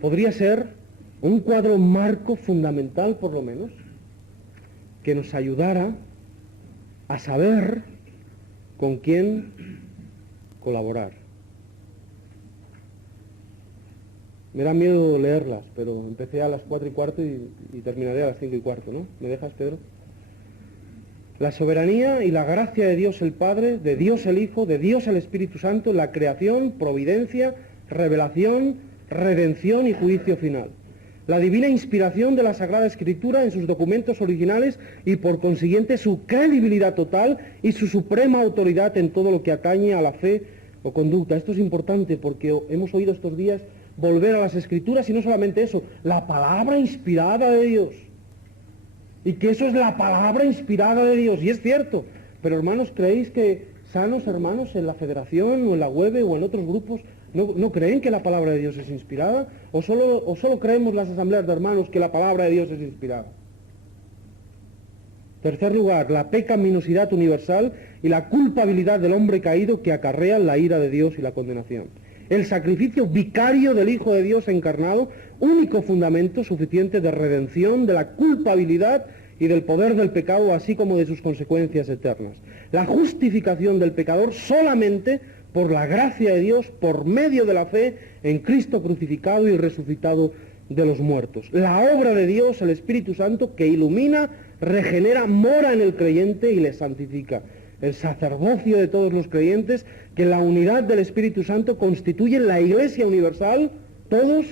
podría ser un cuadro marco fundamental, por lo menos, que nos ayudara a saber con quién colaborar. Me da miedo leerlas, pero empecé a las 4:15 y terminaré a las 5:15, ¿no? ¿Me dejas, Pedro? La soberanía y la gracia de Dios el Padre, de Dios el Hijo, de Dios el Espíritu Santo, la creación, providencia, revelación, redención y juicio final. La divina inspiración de la Sagrada Escritura en sus documentos originales y por consiguiente su credibilidad total y su suprema autoridad en todo lo que atañe a la fe o conducta. Esto es importante porque hemos oído estos días volver a las Escrituras y no solamente eso, la palabra inspirada de Dios. Y que eso es la palabra inspirada de Dios, y es cierto. Pero hermanos, ¿creéis que sanos hermanos en la federación o en la web o en otros grupos no creen que la palabra de Dios es inspirada? ¿O solo creemos las asambleas de hermanos que la palabra de Dios es inspirada? Tercer lugar, la pecaminosidad universal y la culpabilidad del hombre caído que acarrean la ira de Dios y la condenación. El sacrificio vicario del Hijo de Dios encarnado, único fundamento suficiente de redención de la culpabilidad y del poder del pecado, así como de sus consecuencias eternas. La justificación del pecador solamente por la gracia de Dios, por medio de la fe en Cristo crucificado y resucitado de los muertos. La obra de Dios, el Espíritu Santo, que ilumina, regenera, mora en el creyente y le santifica. El sacerdocio de todos los creyentes, que la unidad del Espíritu Santo constituyen la Iglesia universal, todos,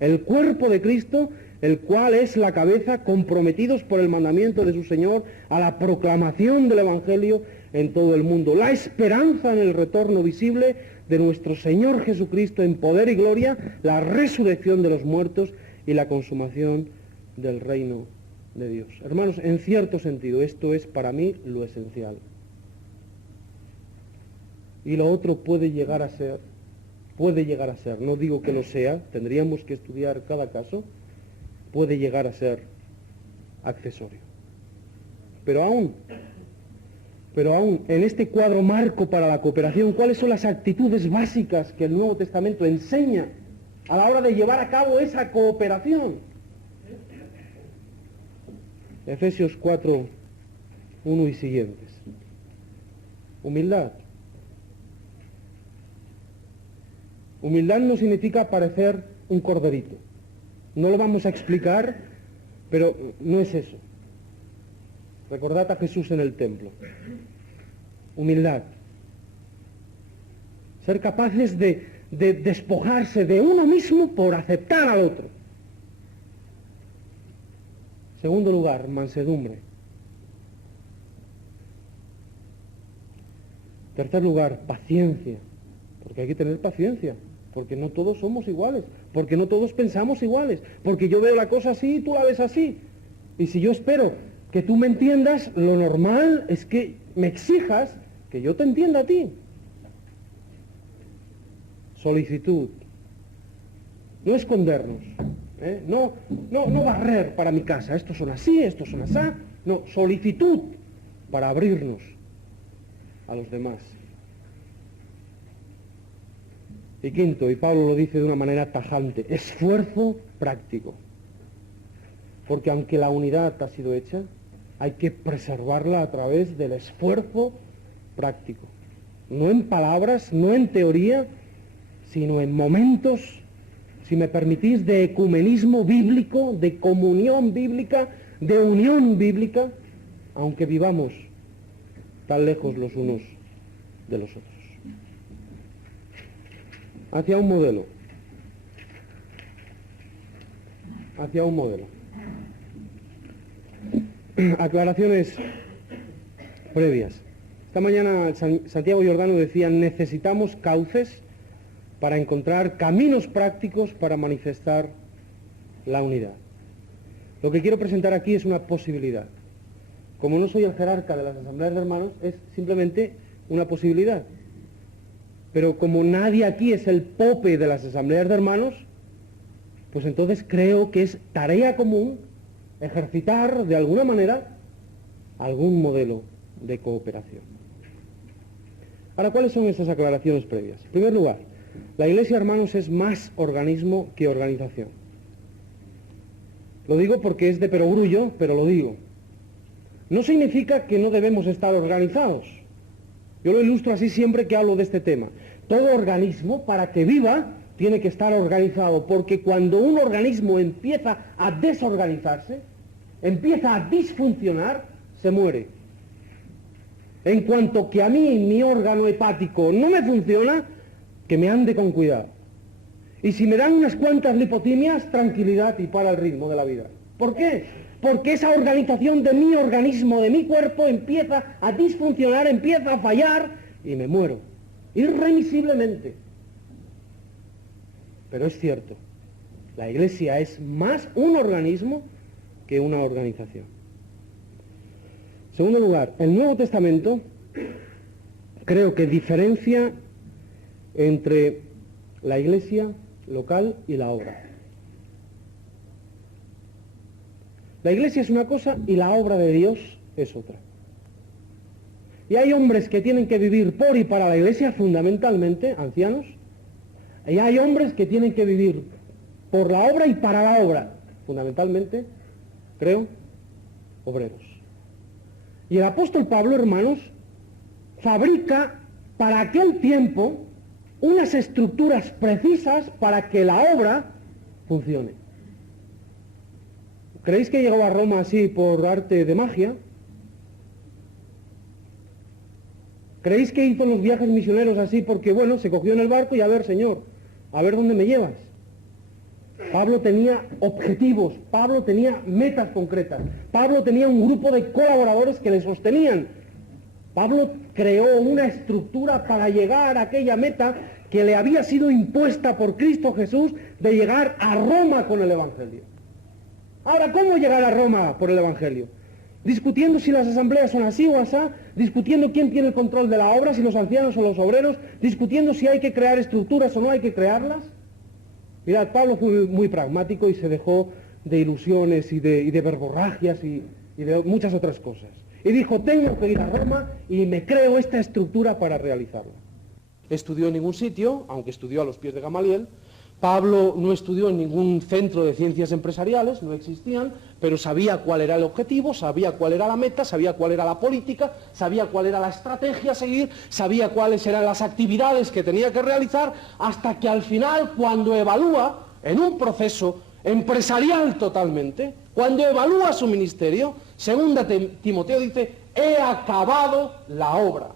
el cuerpo de Cristo, el cual es la cabeza, comprometidos por el mandamiento de su Señor a la proclamación del Evangelio en todo el mundo. La esperanza en el retorno visible de nuestro Señor Jesucristo en poder y gloria, la resurrección de los muertos y la consumación del reino de Dios. Hermanos, en cierto sentido, esto es para mí lo esencial. Y lo otro puede llegar a ser, no digo que lo sea, tendríamos que estudiar cada caso, puede llegar a ser accesorio. Pero aún, en este cuadro marco para la cooperación, ¿cuáles son las actitudes básicas que el Nuevo Testamento enseña a la hora de llevar a cabo esa cooperación? Efesios 4, 1 y siguientes. Humildad. Humildad no significa parecer un corderito. No lo vamos a explicar, pero no es eso. Recordad a Jesús en el templo. Humildad. Ser capaces de despojarse de uno mismo por aceptar al otro. Segundo lugar, mansedumbre. Tercer lugar, paciencia. Porque hay que tener paciencia. Porque no todos somos iguales. Porque no todos pensamos iguales. Porque yo veo la cosa así y tú la ves así. Y si yo espero que tú me entiendas, lo normal es que me exijas que yo te entienda a ti. Solicitud. No escondernos. No barrer para mi casa. Estos son así, estos son así. No, solicitud para abrirnos a los demás. Y quinto, y Pablo lo dice de una manera tajante, esfuerzo práctico. Porque aunque la unidad ha sido hecha, hay que preservarla a través del esfuerzo práctico. No en palabras, no en teoría, sino en momentos, si me permitís, de ecumenismo bíblico, de comunión bíblica, de unión bíblica, aunque vivamos tan lejos los unos de los otros. Hacia un modelo. Hacia un modelo. Aclaraciones previas. Esta mañana Santiago Giordano decía, necesitamos cauces para encontrar caminos prácticos para manifestar la unidad. Lo que quiero presentar aquí es una posibilidad. Como no soy el jerarca de las asambleas de hermanos, es simplemente una posibilidad. Pero como nadie aquí es el pope de las asambleas de hermanos, pues entonces creo que es tarea común ejercitar de alguna manera algún modelo de cooperación. Ahora, ¿cuáles son esas aclaraciones previas? En primer lugar, la Iglesia, hermanos, es más organismo que organización. Lo digo porque es de perogrullo, pero lo digo. No significa que no debemos estar organizados. Yo lo ilustro así siempre que hablo de este tema. Todo organismo, para que viva, tiene que estar organizado, porque cuando un organismo empieza a desorganizarse, empieza a disfuncionar, se muere. En cuanto que a mí, mi órgano hepático no me funciona, que me ande con cuidado. Y si me dan unas cuantas lipotimias, tranquilidad y para el ritmo de la vida. ¿Por qué? Porque esa organización de mi organismo, de mi cuerpo, empieza a disfuncionar, empieza a fallar y me muero. Irremisiblemente. Pero es cierto, la Iglesia es más un organismo que una organización. En segundo lugar, el Nuevo Testamento creo que diferencia entre la Iglesia local y la obra. La Iglesia es una cosa y la obra de Dios es otra. Y hay hombres que tienen que vivir por y para la Iglesia, fundamentalmente, ancianos, y hay hombres que tienen que vivir por la obra y para la obra, fundamentalmente, creo, obreros. Y el apóstol Pablo, hermanos, fabrica para aquel tiempo unas estructuras precisas para que la obra funcione. ¿Creéis que llegó a Roma así por arte de magia? ¿Creéis que hizo los viajes misioneros así porque, bueno, se cogió en el barco y a ver, Señor, a ver dónde me llevas? Pablo tenía objetivos, Pablo tenía metas concretas, Pablo tenía un grupo de colaboradores que le sostenían. Pablo creó una estructura para llegar a aquella meta que le había sido impuesta por Cristo Jesús de llegar a Roma con el Evangelio. Ahora, ¿cómo llegar a Roma por el Evangelio? Discutiendo si las asambleas son así o asá, discutiendo quién tiene el control de la obra, si los ancianos o los obreros, discutiendo si hay que crear estructuras o no hay que crearlas. Mirad, Pablo fue muy pragmático y se dejó de ilusiones y de verborragias y de muchas otras cosas. Y dijo, tengo que ir a Roma y me creo esta estructura para realizarla. Estudió en ningún sitio, aunque estudió a los pies de Gamaliel. Pablo no estudió en ningún centro de ciencias empresariales, no existían, pero sabía cuál era el objetivo, sabía cuál era la meta, sabía cuál era la política, sabía cuál era la estrategia a seguir, sabía cuáles eran las actividades que tenía que realizar, hasta que al final, cuando evalúa en un proceso empresarial totalmente, cuando evalúa su ministerio, segunda Timoteo dice, he acabado la obra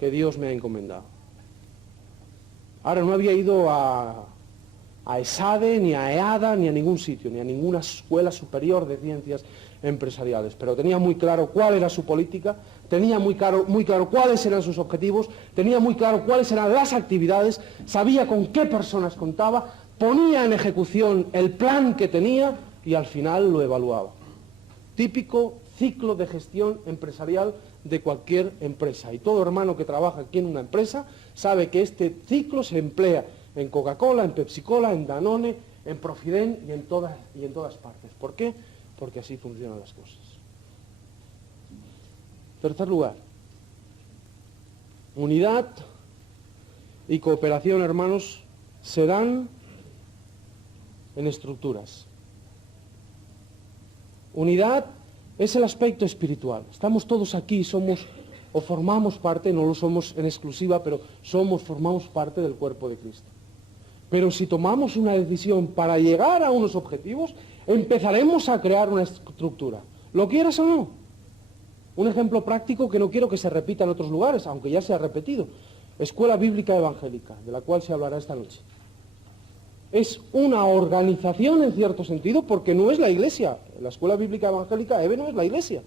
que Dios me ha encomendado. Ahora, no había ido a ESADE, ni a EADA, ni a ningún sitio, ni a ninguna escuela superior de ciencias empresariales, pero tenía muy claro cuál era su política, tenía muy claro cuáles eran sus objetivos, tenía muy claro cuáles eran las actividades, sabía con qué personas contaba, ponía en ejecución el plan que tenía y al final lo evaluaba. Típico ciclo de gestión empresarial de cualquier empresa. Y todo hermano que trabaja aquí en una empresa sabe que este ciclo se emplea en Coca-Cola, en Pepsi-Cola, en Danone, en Profiden y en todas partes. ¿Por qué? Porque así funcionan las cosas. Tercer lugar, unidad y cooperación, hermanos, se dan en estructuras. Unidad es el aspecto espiritual. Estamos todos aquí, somos o formamos parte, no lo somos en exclusiva, pero formamos parte del cuerpo de Cristo. Pero si tomamos una decisión para llegar a unos objetivos, empezaremos a crear una estructura. ¿Lo quieras o no? Un ejemplo práctico que no quiero que se repita en otros lugares, aunque ya se ha repetido. Escuela Bíblica Evangélica, de la cual se hablará esta noche. Es una organización en cierto sentido porque no es la iglesia. La Escuela Bíblica Evangélica, EVE, no es la iglesia.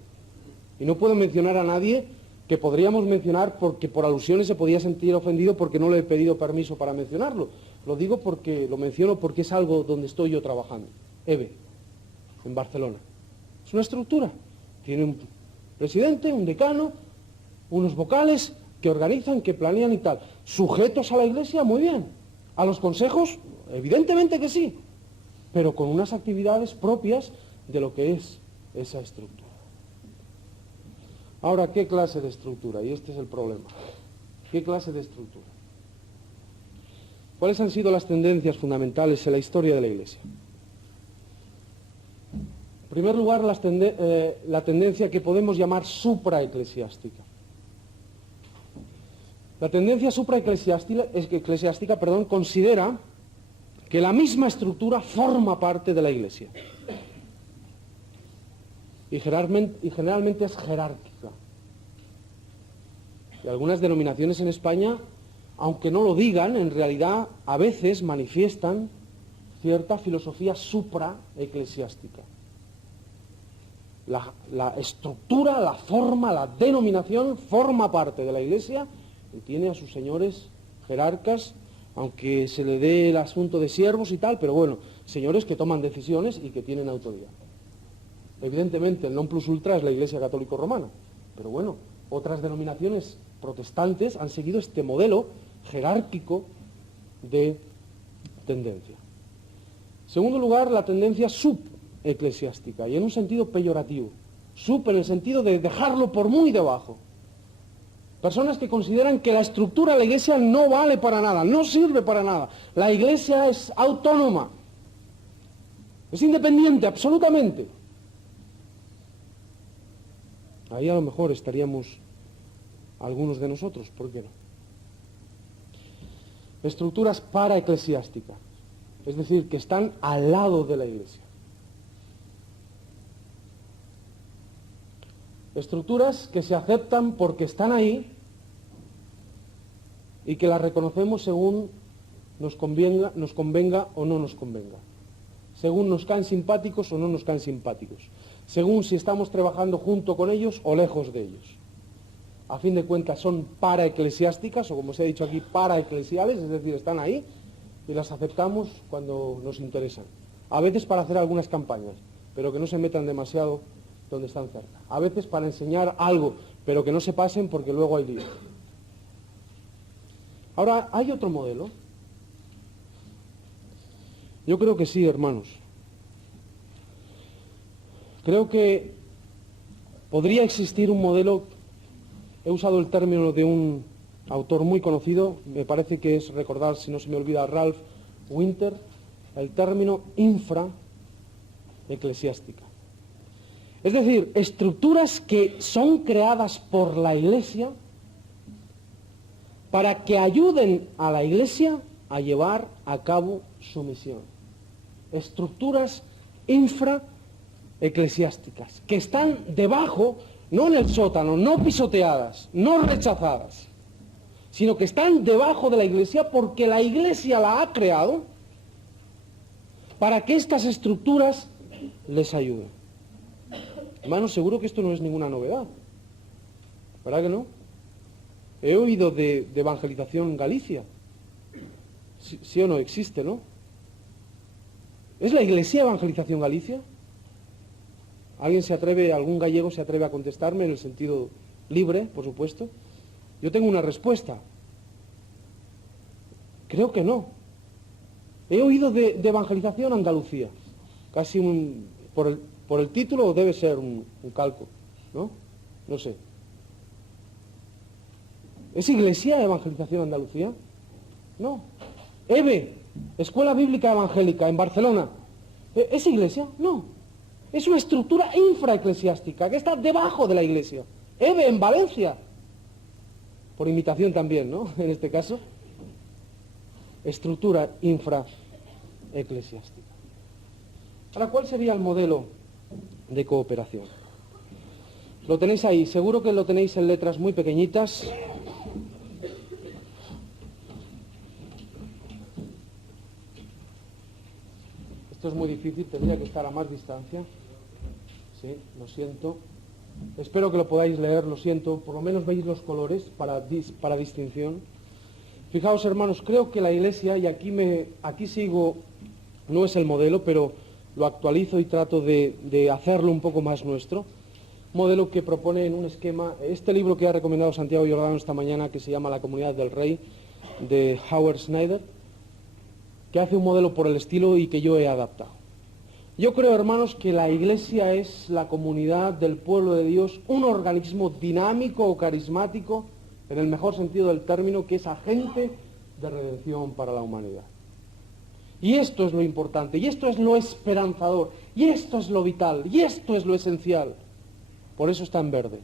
Y no puedo mencionar a nadie que podríamos mencionar porque por alusiones se podía sentir ofendido porque no le he pedido permiso para mencionarlo. Lo digo porque lo menciono porque es algo donde estoy yo trabajando. EVE, en Barcelona. Es una estructura. Tiene un presidente, un decano, unos vocales que organizan, que planean y tal. ¿Sujetos a la iglesia? Muy bien. ¿A los consejos? Evidentemente que sí. Pero con unas actividades propias de lo que es esa estructura. Ahora, ¿qué clase de estructura? Y este es el problema. ¿Qué clase de estructura? ¿Cuáles han sido las tendencias fundamentales en la historia de la Iglesia? En primer lugar, la tendencia que podemos llamar supraeclesiástica. La tendencia supraeclesiástica, considera que la misma estructura forma parte de la Iglesia. Y generalmente es jerárquica. Y algunas denominaciones en España, aunque no lo digan, en realidad a veces manifiestan cierta filosofía supraeclesiástica. La estructura, la forma, la denominación forma parte de la Iglesia y tiene a sus señores jerarcas, aunque se le dé el asunto de siervos y tal, pero bueno, señores que toman decisiones y que tienen autoridad. Evidentemente, el non plus ultra es la Iglesia Católica Romana, pero bueno, otras denominaciones protestantes han seguido este modelo jerárquico de tendencia. En segundo lugar, la tendencia subeclesiástica, y en un sentido peyorativo. Sub en el sentido de dejarlo por muy debajo. Personas que consideran que la estructura de la Iglesia no vale para nada, no sirve para nada. La Iglesia es autónoma, es independiente, absolutamente. Ahí a lo mejor estaríamos algunos de nosotros, ¿por qué no? Estructuras paraeclesiásticas, es decir, que están al lado de la Iglesia. Estructuras que se aceptan porque están ahí y que las reconocemos según nos convenga o no nos convenga, según nos caen simpáticos o no nos caen simpáticos, según si estamos trabajando junto con ellos o lejos de ellos. A fin de cuentas son paraeclesiásticas, o como se ha dicho aquí, paraeclesiales, es decir, están ahí y las aceptamos cuando nos interesan. A veces para hacer algunas campañas, pero que no se metan demasiado donde están cerca. A veces para enseñar algo, pero que no se pasen porque luego hay lío. Ahora, ¿hay otro modelo? Yo creo que sí, hermanos. Creo que podría existir un modelo, he usado el término de un autor muy conocido, me parece que es, recordar, si no se me olvida, Ralph Winter, el término infraeclesiástica. Es decir, estructuras que son creadas por la Iglesia para que ayuden a la Iglesia a llevar a cabo su misión. estructuras infraeclesiásticas, que están debajo, no en el sótano, no pisoteadas, no rechazadas, sino que están debajo de la Iglesia porque la Iglesia la ha creado para que estas estructuras les ayuden. Hermanos, seguro que esto no es ninguna novedad, ¿verdad que no? He oído de evangelización en Galicia. ¿Sí o no existe, no? ¿Es la Iglesia Evangelización Galicia? ¿Algún gallego se atreve a contestarme en el sentido libre, por supuesto? Yo tengo una respuesta. Creo que no. He oído de Evangelización Andalucía. Casi por el título debe ser un calco, ¿no? No sé. ¿Es Iglesia Evangelización Andalucía? No. EVE, Escuela Bíblica Evangélica, en Barcelona. ¿Es Iglesia? No. Es una estructura infraeclesiástica que está debajo de la Iglesia. EVE, en Valencia. Por imitación también, ¿no? En este caso. Estructura infraeclesiástica. Ahora, ¿cuál sería el modelo de cooperación? Lo tenéis ahí. Seguro que lo tenéis en letras muy pequeñitas. Esto es muy difícil, tendría que estar a más distancia. Sí, lo siento. Espero que lo podáis leer, lo siento. Por lo menos veis los colores para distinción. Fijaos, hermanos, creo que la Iglesia, y aquí sigo, no es el modelo, pero lo actualizo y trato de hacerlo un poco más nuestro. Modelo que propone en un esquema, este libro que ha recomendado Santiago Giordano esta mañana, que se llama La Comunidad del Rey, de Howard Snyder, que hace un modelo por el estilo y que yo he adaptado. Yo creo, hermanos, que la Iglesia es la comunidad del pueblo de Dios, un organismo dinámico o carismático, en el mejor sentido del término, que es agente de redención para la humanidad. Y esto es lo importante, y esto es lo esperanzador, y esto es lo vital, y esto es lo esencial. Por eso está en verde.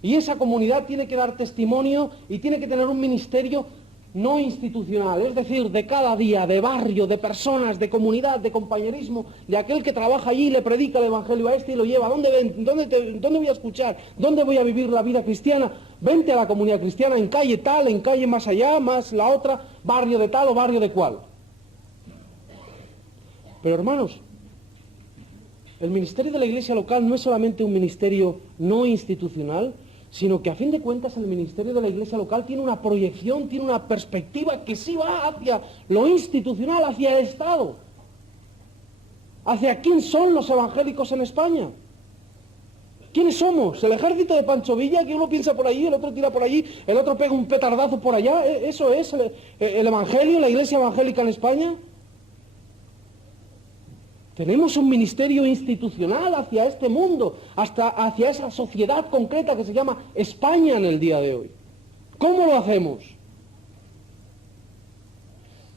Y esa comunidad tiene que dar testimonio y tiene que tener un ministerio no institucional, es decir, de cada día, de barrio, de personas, de comunidad, de compañerismo, de aquel que trabaja allí y le predica el Evangelio a este y lo lleva. ¿Dónde voy a escuchar? ¿Dónde voy a vivir la vida cristiana? Vente a la comunidad cristiana en calle tal, en calle más allá, más la otra, barrio de tal o barrio de cual. Pero hermanos, el ministerio de la Iglesia local no es solamente un ministerio no institucional, sino que a fin de cuentas el ministerio de la Iglesia local tiene una proyección, tiene una perspectiva que sí va hacia lo institucional, hacia el Estado. ¿Hacia quién son los evangélicos en España? ¿Quiénes somos? ¿El ejército de Pancho Villa, que uno piensa por allí, el otro tira por allí, el otro pega un petardazo por allá? ¿Eso es el Evangelio, la Iglesia evangélica en España? Tenemos un ministerio institucional hacia este mundo, hasta hacia esa sociedad concreta que se llama España en el día de hoy. ¿Cómo lo hacemos?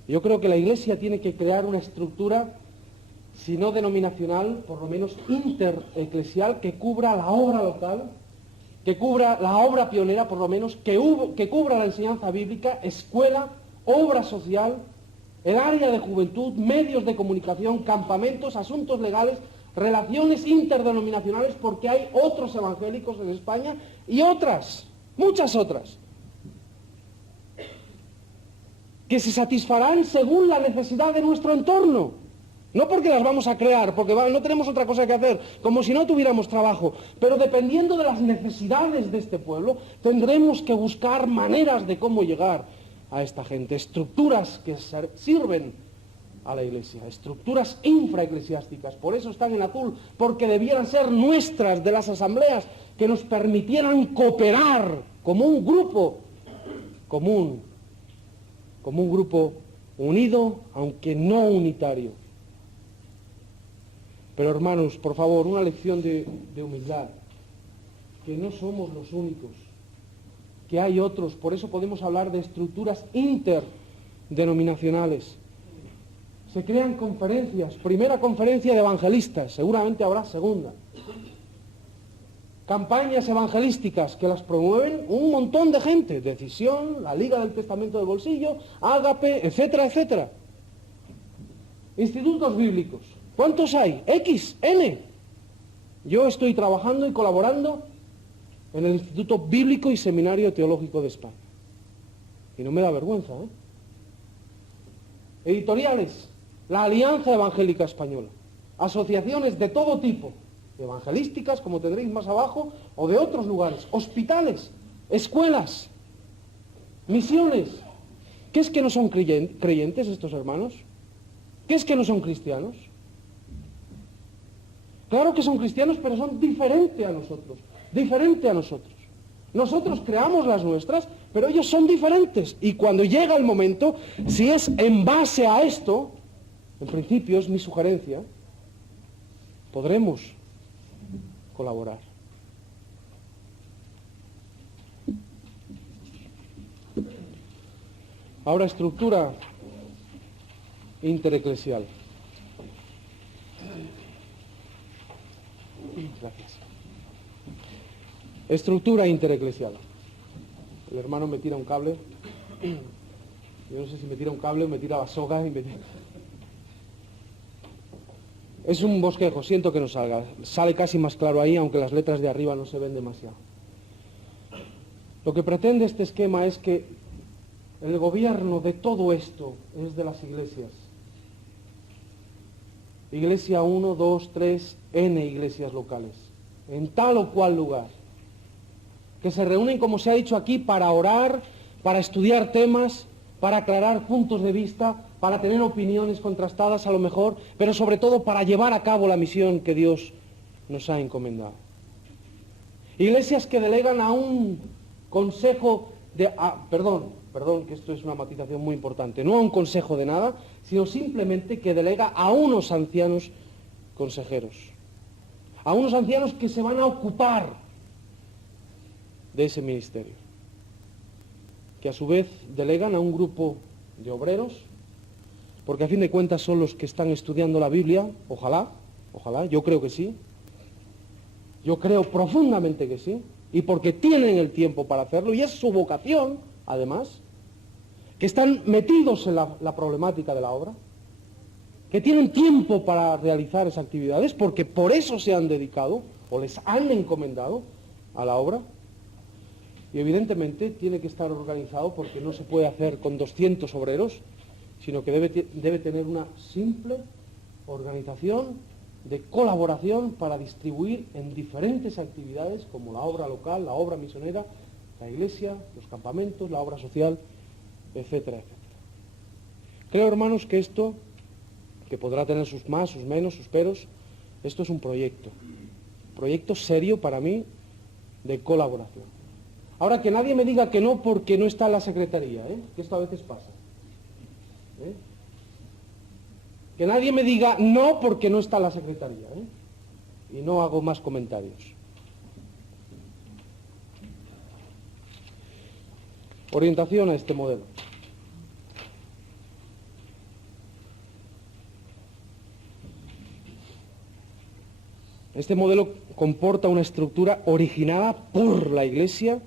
Yo creo que la Iglesia tiene que crear una estructura, si no denominacional, por lo menos intereclesial, que cubra la obra local, que cubra la obra pionera, por lo menos, que cubra la enseñanza bíblica, escuela, obra social, el área de juventud, medios de comunicación, campamentos, asuntos legales, relaciones interdenominacionales, porque hay otros evangélicos en España y otras, muchas otras, que se satisfarán según la necesidad de nuestro entorno. No porque las vamos a crear, porque no tenemos otra cosa que hacer, como si no tuviéramos trabajo, pero dependiendo de las necesidades de este pueblo, tendremos que buscar maneras de cómo llegar a esta gente, estructuras que sirven a la Iglesia, estructuras infraeclesiásticas. Por eso están en azul, porque debieran ser nuestras, de las asambleas, que nos permitieran cooperar como un grupo común, como un grupo unido, aunque no unitario. Pero hermanos, por favor, una lección de humildad, que no somos los únicos, que hay otros, por eso podemos hablar de estructuras interdenominacionales. Se crean conferencias, primera conferencia de evangelistas, seguramente habrá segunda. Campañas evangelísticas que las promueven un montón de gente, Decisión, la Liga del Testamento del Bolsillo, Ágape, etcétera, etcétera. Institutos bíblicos. ¿Cuántos hay? X, N. Yo estoy trabajando y colaborando en el Instituto Bíblico y Seminario Teológico de España. Y no me da vergüenza, ¿eh? Editoriales, la Alianza Evangélica Española. Asociaciones de todo tipo, evangelísticas, como tendréis más abajo, o de otros lugares. Hospitales, escuelas, misiones. ¿Qué es que no son creyentes estos hermanos? ¿Qué es que no son cristianos? Claro que son cristianos, pero son diferentes a nosotros. Diferente a nosotros. Nosotros creamos las nuestras, pero ellos son diferentes. Y cuando llega el momento, si es en base a esto, en principio es mi sugerencia, podremos colaborar. Ahora, estructura intereclesial. Gracias. Estructura intereclesial. El hermano me tira un cable. Yo no sé si me tira un cable o me tira la soga y me tira... Es un bosquejo, siento que no salga. Sale casi más claro ahí, aunque las letras de arriba no se ven demasiado. Lo que pretende este esquema es que el gobierno de todo esto es de las iglesias. Iglesia 1, 2, 3, N iglesias locales, en tal o cual lugar, que se reúnen, como se ha dicho aquí, para orar, para estudiar temas, para aclarar puntos de vista, para tener opiniones contrastadas a lo mejor, pero sobre todo para llevar a cabo la misión que Dios nos ha encomendado. Iglesias que delegan a un consejo de... perdón, que esto es una matización muy importante, no a un consejo de nada, sino simplemente que delega a unos ancianos consejeros, a unos ancianos que se van a ocupar de ese ministerio, que a su vez delegan a un grupo de obreros, porque a fin de cuentas son los que están estudiando la Biblia, ojalá, yo creo que sí, yo creo profundamente que sí, y porque tienen el tiempo para hacerlo, y es su vocación, además, que están metidos en la problemática de la obra, que tienen tiempo para realizar esas actividades, porque por eso se han dedicado, o les han encomendado a la obra, y evidentemente tiene que estar organizado porque no se puede hacer con 200 obreros, sino que debe tener una simple organización de colaboración para distribuir en diferentes actividades como la obra local, la obra misionera, la iglesia, los campamentos, la obra social, etcétera, etcétera. Creo, hermanos, que esto, que podrá tener sus más, sus menos, sus peros, esto es un proyecto serio para mí de colaboración. Ahora, que nadie me diga que no porque no está en la secretaría, que esto a veces pasa. Que nadie me diga no porque no está en la secretaría, y no hago más comentarios. Orientación a este modelo. Este modelo comporta una estructura originada por la Iglesia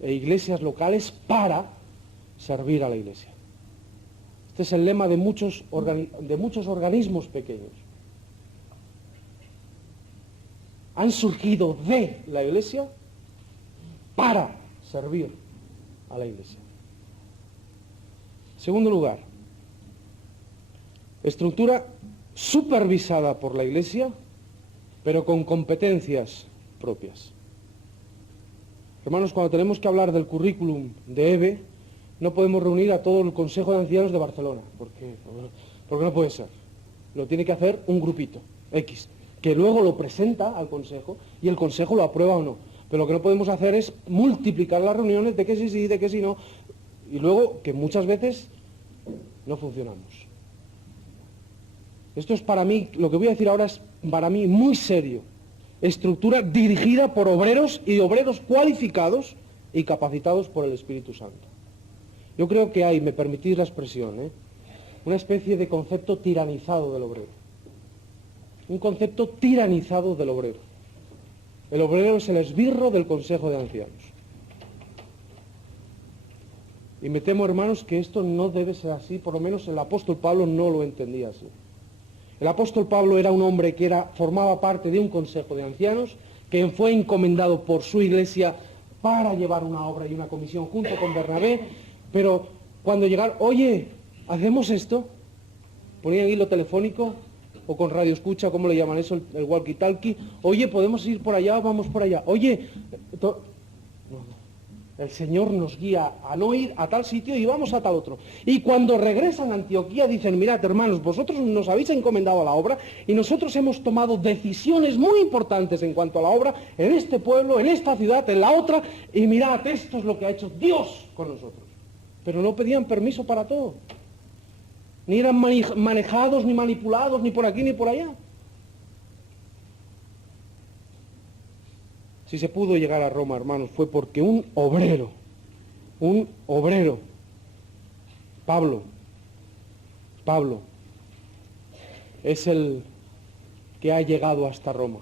e iglesias locales para servir a la Iglesia. Este es el lema de muchos organismos pequeños. Han surgido de la Iglesia para servir a la Iglesia. Segundo lugar, estructura supervisada por la Iglesia, pero con competencias propias. Hermanos, cuando tenemos que hablar del currículum de EVE, no podemos reunir a todo el Consejo de Ancianos de Barcelona, porque no puede ser. Lo tiene que hacer un grupito, X, que luego lo presenta al Consejo y el Consejo lo aprueba o no. Pero lo que no podemos hacer es multiplicar las reuniones de que sí, de que sí no, y luego que muchas veces no funcionamos. Esto es para mí, lo que voy a decir ahora es para mí muy serio. Estructura dirigida por obreros y obreros cualificados y capacitados por el Espíritu Santo. Yo creo que hay, me permitís la expresión, una especie de concepto tiranizado del obrero. Un concepto tiranizado del obrero. El obrero es el esbirro del Consejo de Ancianos. Y me temo, hermanos, que esto no debe ser así, por lo menos el apóstol Pablo no lo entendía así. El apóstol Pablo era un hombre que formaba parte de un consejo de ancianos, que fue encomendado por su iglesia para llevar una obra y una comisión junto con Bernabé, pero cuando llegaron, oye, ¿hacemos esto? Ponían hilo telefónico, o con radio escucha, ¿cómo le llaman eso? El walkie-talkie. Oye, ¿podemos ir por allá? Vamos por allá. Oye, el Señor nos guía a no ir a tal sitio y vamos a tal otro. Y cuando regresan a Antioquía dicen, mirad hermanos, vosotros nos habéis encomendado a la obra y nosotros hemos tomado decisiones muy importantes en cuanto a la obra en este pueblo, en esta ciudad, en la otra, y mirad, esto es lo que ha hecho Dios con nosotros. Pero no pedían permiso para todo. Ni eran manejados, ni manipulados, ni por aquí, ni por allá. Si se pudo llegar a Roma, hermanos, fue porque un obrero, Pablo, es el que ha llegado hasta Roma.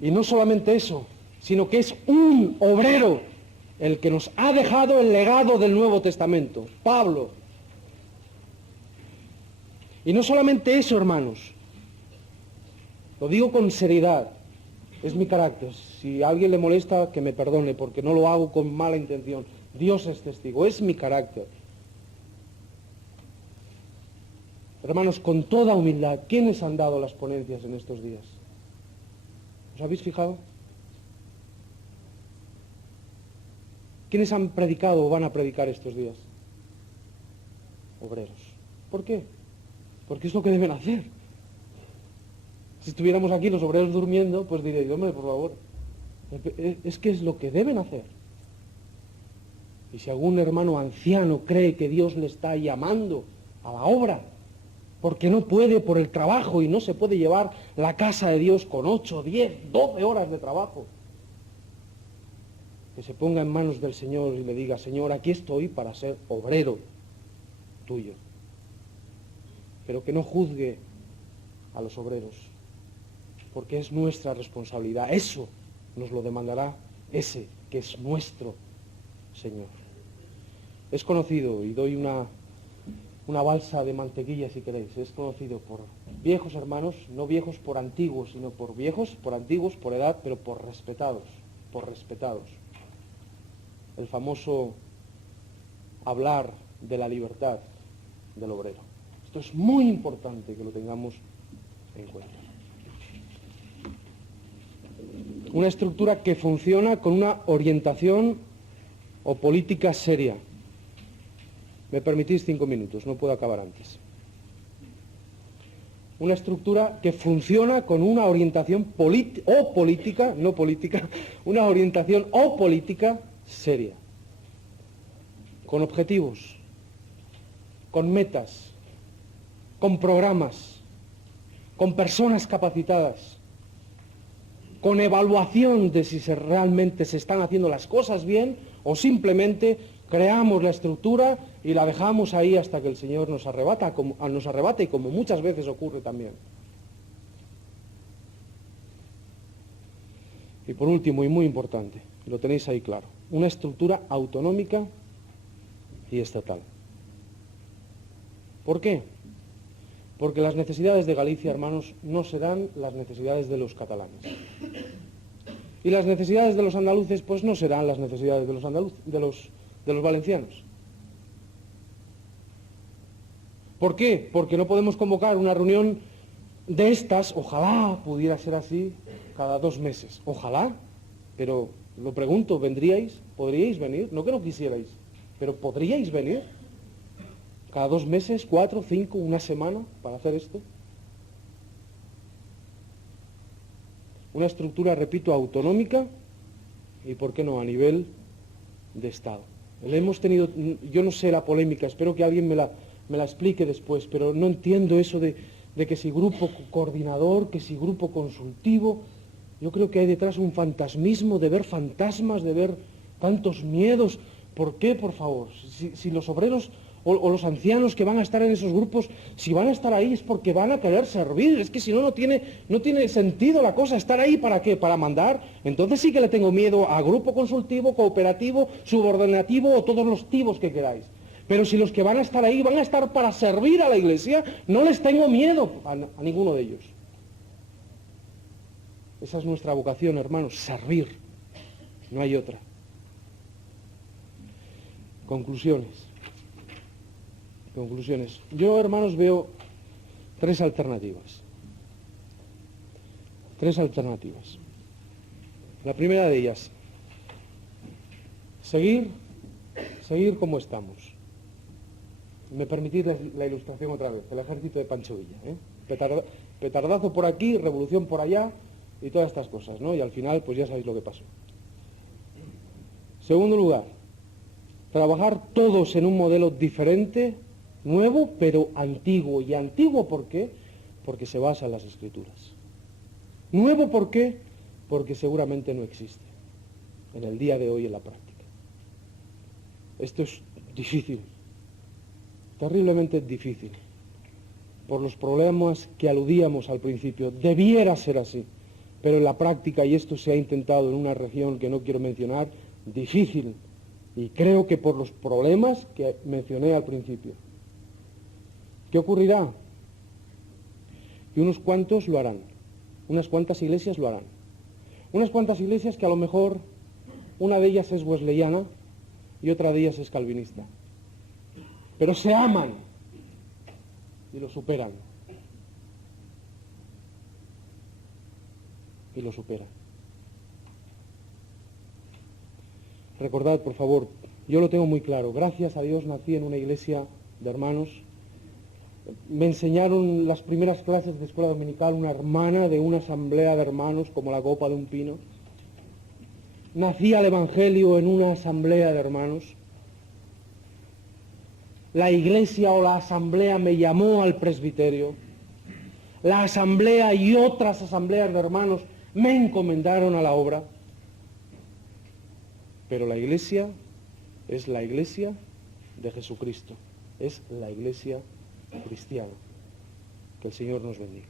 Y no solamente eso, sino que es un obrero el que nos ha dejado el legado del Nuevo Testamento, Pablo. Y no solamente eso, hermanos, lo digo con seriedad, es mi carácter. Si a alguien le molesta, que me perdone, porque no lo hago con mala intención. Dios es testigo, es mi carácter. Hermanos, con toda humildad, ¿quiénes han dado las ponencias en estos días? ¿Os habéis fijado? ¿Quiénes han predicado o van a predicar estos días? Obreros. ¿Por qué? Porque es lo que deben hacer. Si estuviéramos aquí los obreros durmiendo, pues diréis, hombre, por favor, es que es lo que deben hacer. Y si algún hermano anciano cree que Dios le está llamando a la obra, porque no puede por el trabajo y no se puede llevar la casa de Dios con 8, 10, 12 horas de trabajo, que se ponga en manos del Señor y le diga, Señor, aquí estoy para ser obrero tuyo. Pero que no juzgue a los obreros, porque es nuestra responsabilidad. Eso nos lo demandará ese que es nuestro Señor. Es conocido, y doy una balsa de mantequilla si queréis, es conocido por viejos hermanos, no viejos por antiguos, sino por viejos, por antiguos, por edad, pero por respetados. El famoso hablar de la libertad del obrero. Esto es muy importante que lo tengamos en cuenta. Una estructura que funciona con una orientación o política seria. Me permitís 5 minutos, no puedo acabar antes. Una estructura que funciona con una orientación política seria, con objetivos, con metas, con programas, con personas capacitadas, con evaluación de si realmente se están haciendo las cosas bien o simplemente creamos la estructura y la dejamos ahí hasta que el Señor nos arrebate, y como muchas veces ocurre también. Y por último, y muy importante, lo tenéis ahí claro, una estructura autonómica y estatal. ¿Por qué? Porque las necesidades de Galicia, hermanos, no serán las necesidades de los catalanes. Y las necesidades de los andaluces, pues no serán las necesidades de los valencianos. ¿Por qué? Porque no podemos convocar una reunión de estas, ojalá pudiera ser así, cada 2 meses. Ojalá, pero lo pregunto, ¿vendríais? ¿Podríais venir? No que no quisierais, pero ¿podríais venir? ¿Cada 2 meses, 4, 5, una semana para hacer esto? Una estructura, repito, autonómica y, ¿por qué no?, a nivel de Estado. Le hemos tenido, yo no sé la polémica, espero que alguien me la explique después, pero no entiendo eso de que si grupo coordinador, que si grupo consultivo. Yo creo que hay detrás un fantasmismo de ver fantasmas, de ver tantos miedos. ¿Por qué, por favor? Si los obreros o los ancianos que van a estar en esos grupos, si van a estar ahí es porque van a querer servir. Es que si no, no tiene sentido la cosa. ¿Estar ahí para qué? ¿Para mandar? Entonces sí que le tengo miedo a grupo consultivo, cooperativo, subordinativo o todos los tibos que queráis. Pero si los que van a estar ahí van a estar para servir a la Iglesia, no les tengo miedo a ninguno de ellos. Esa es nuestra vocación, hermanos, servir. No hay otra. Conclusiones. Yo, hermanos, veo tres alternativas. La primera de ellas, seguir como estamos. Me permitís la ilustración otra vez, el ejército de Pancho Villa, petardazo por aquí, revolución por allá y todas estas cosas, ¿no? Y al final, pues ya sabéis lo que pasó. Segundo lugar, trabajar todos en un modelo diferente, nuevo, pero antiguo. ¿Y antiguo por qué? Porque se basa en las Escrituras. Nuevo, ¿por qué? Porque seguramente no existe en el día de hoy en la práctica. Esto es difícil, terriblemente difícil, por los problemas que aludíamos al principio. Debiera ser así, pero en la práctica, y esto se ha intentado en una región que no quiero mencionar, difícil, y creo que por los problemas que mencioné al principio. ¿Qué ocurrirá? Que unos cuantos lo harán, unas cuantas iglesias lo harán. Unas cuantas iglesias que a lo mejor una de ellas es wesleyana y otra de ellas es calvinista. Pero se aman y lo superan. Recordad, por favor, yo lo tengo muy claro. Gracias a Dios nací en una iglesia de hermanos. Me enseñaron las primeras clases de escuela dominical una hermana de una asamblea de hermanos como la copa de un pino. Nací al Evangelio en una asamblea de hermanos. La iglesia o la asamblea me llamó al presbiterio. La asamblea y otras asambleas de hermanos me encomendaron a la obra. Pero la iglesia es la iglesia de Jesucristo. Es la iglesia cristiana. Que el Señor nos bendiga.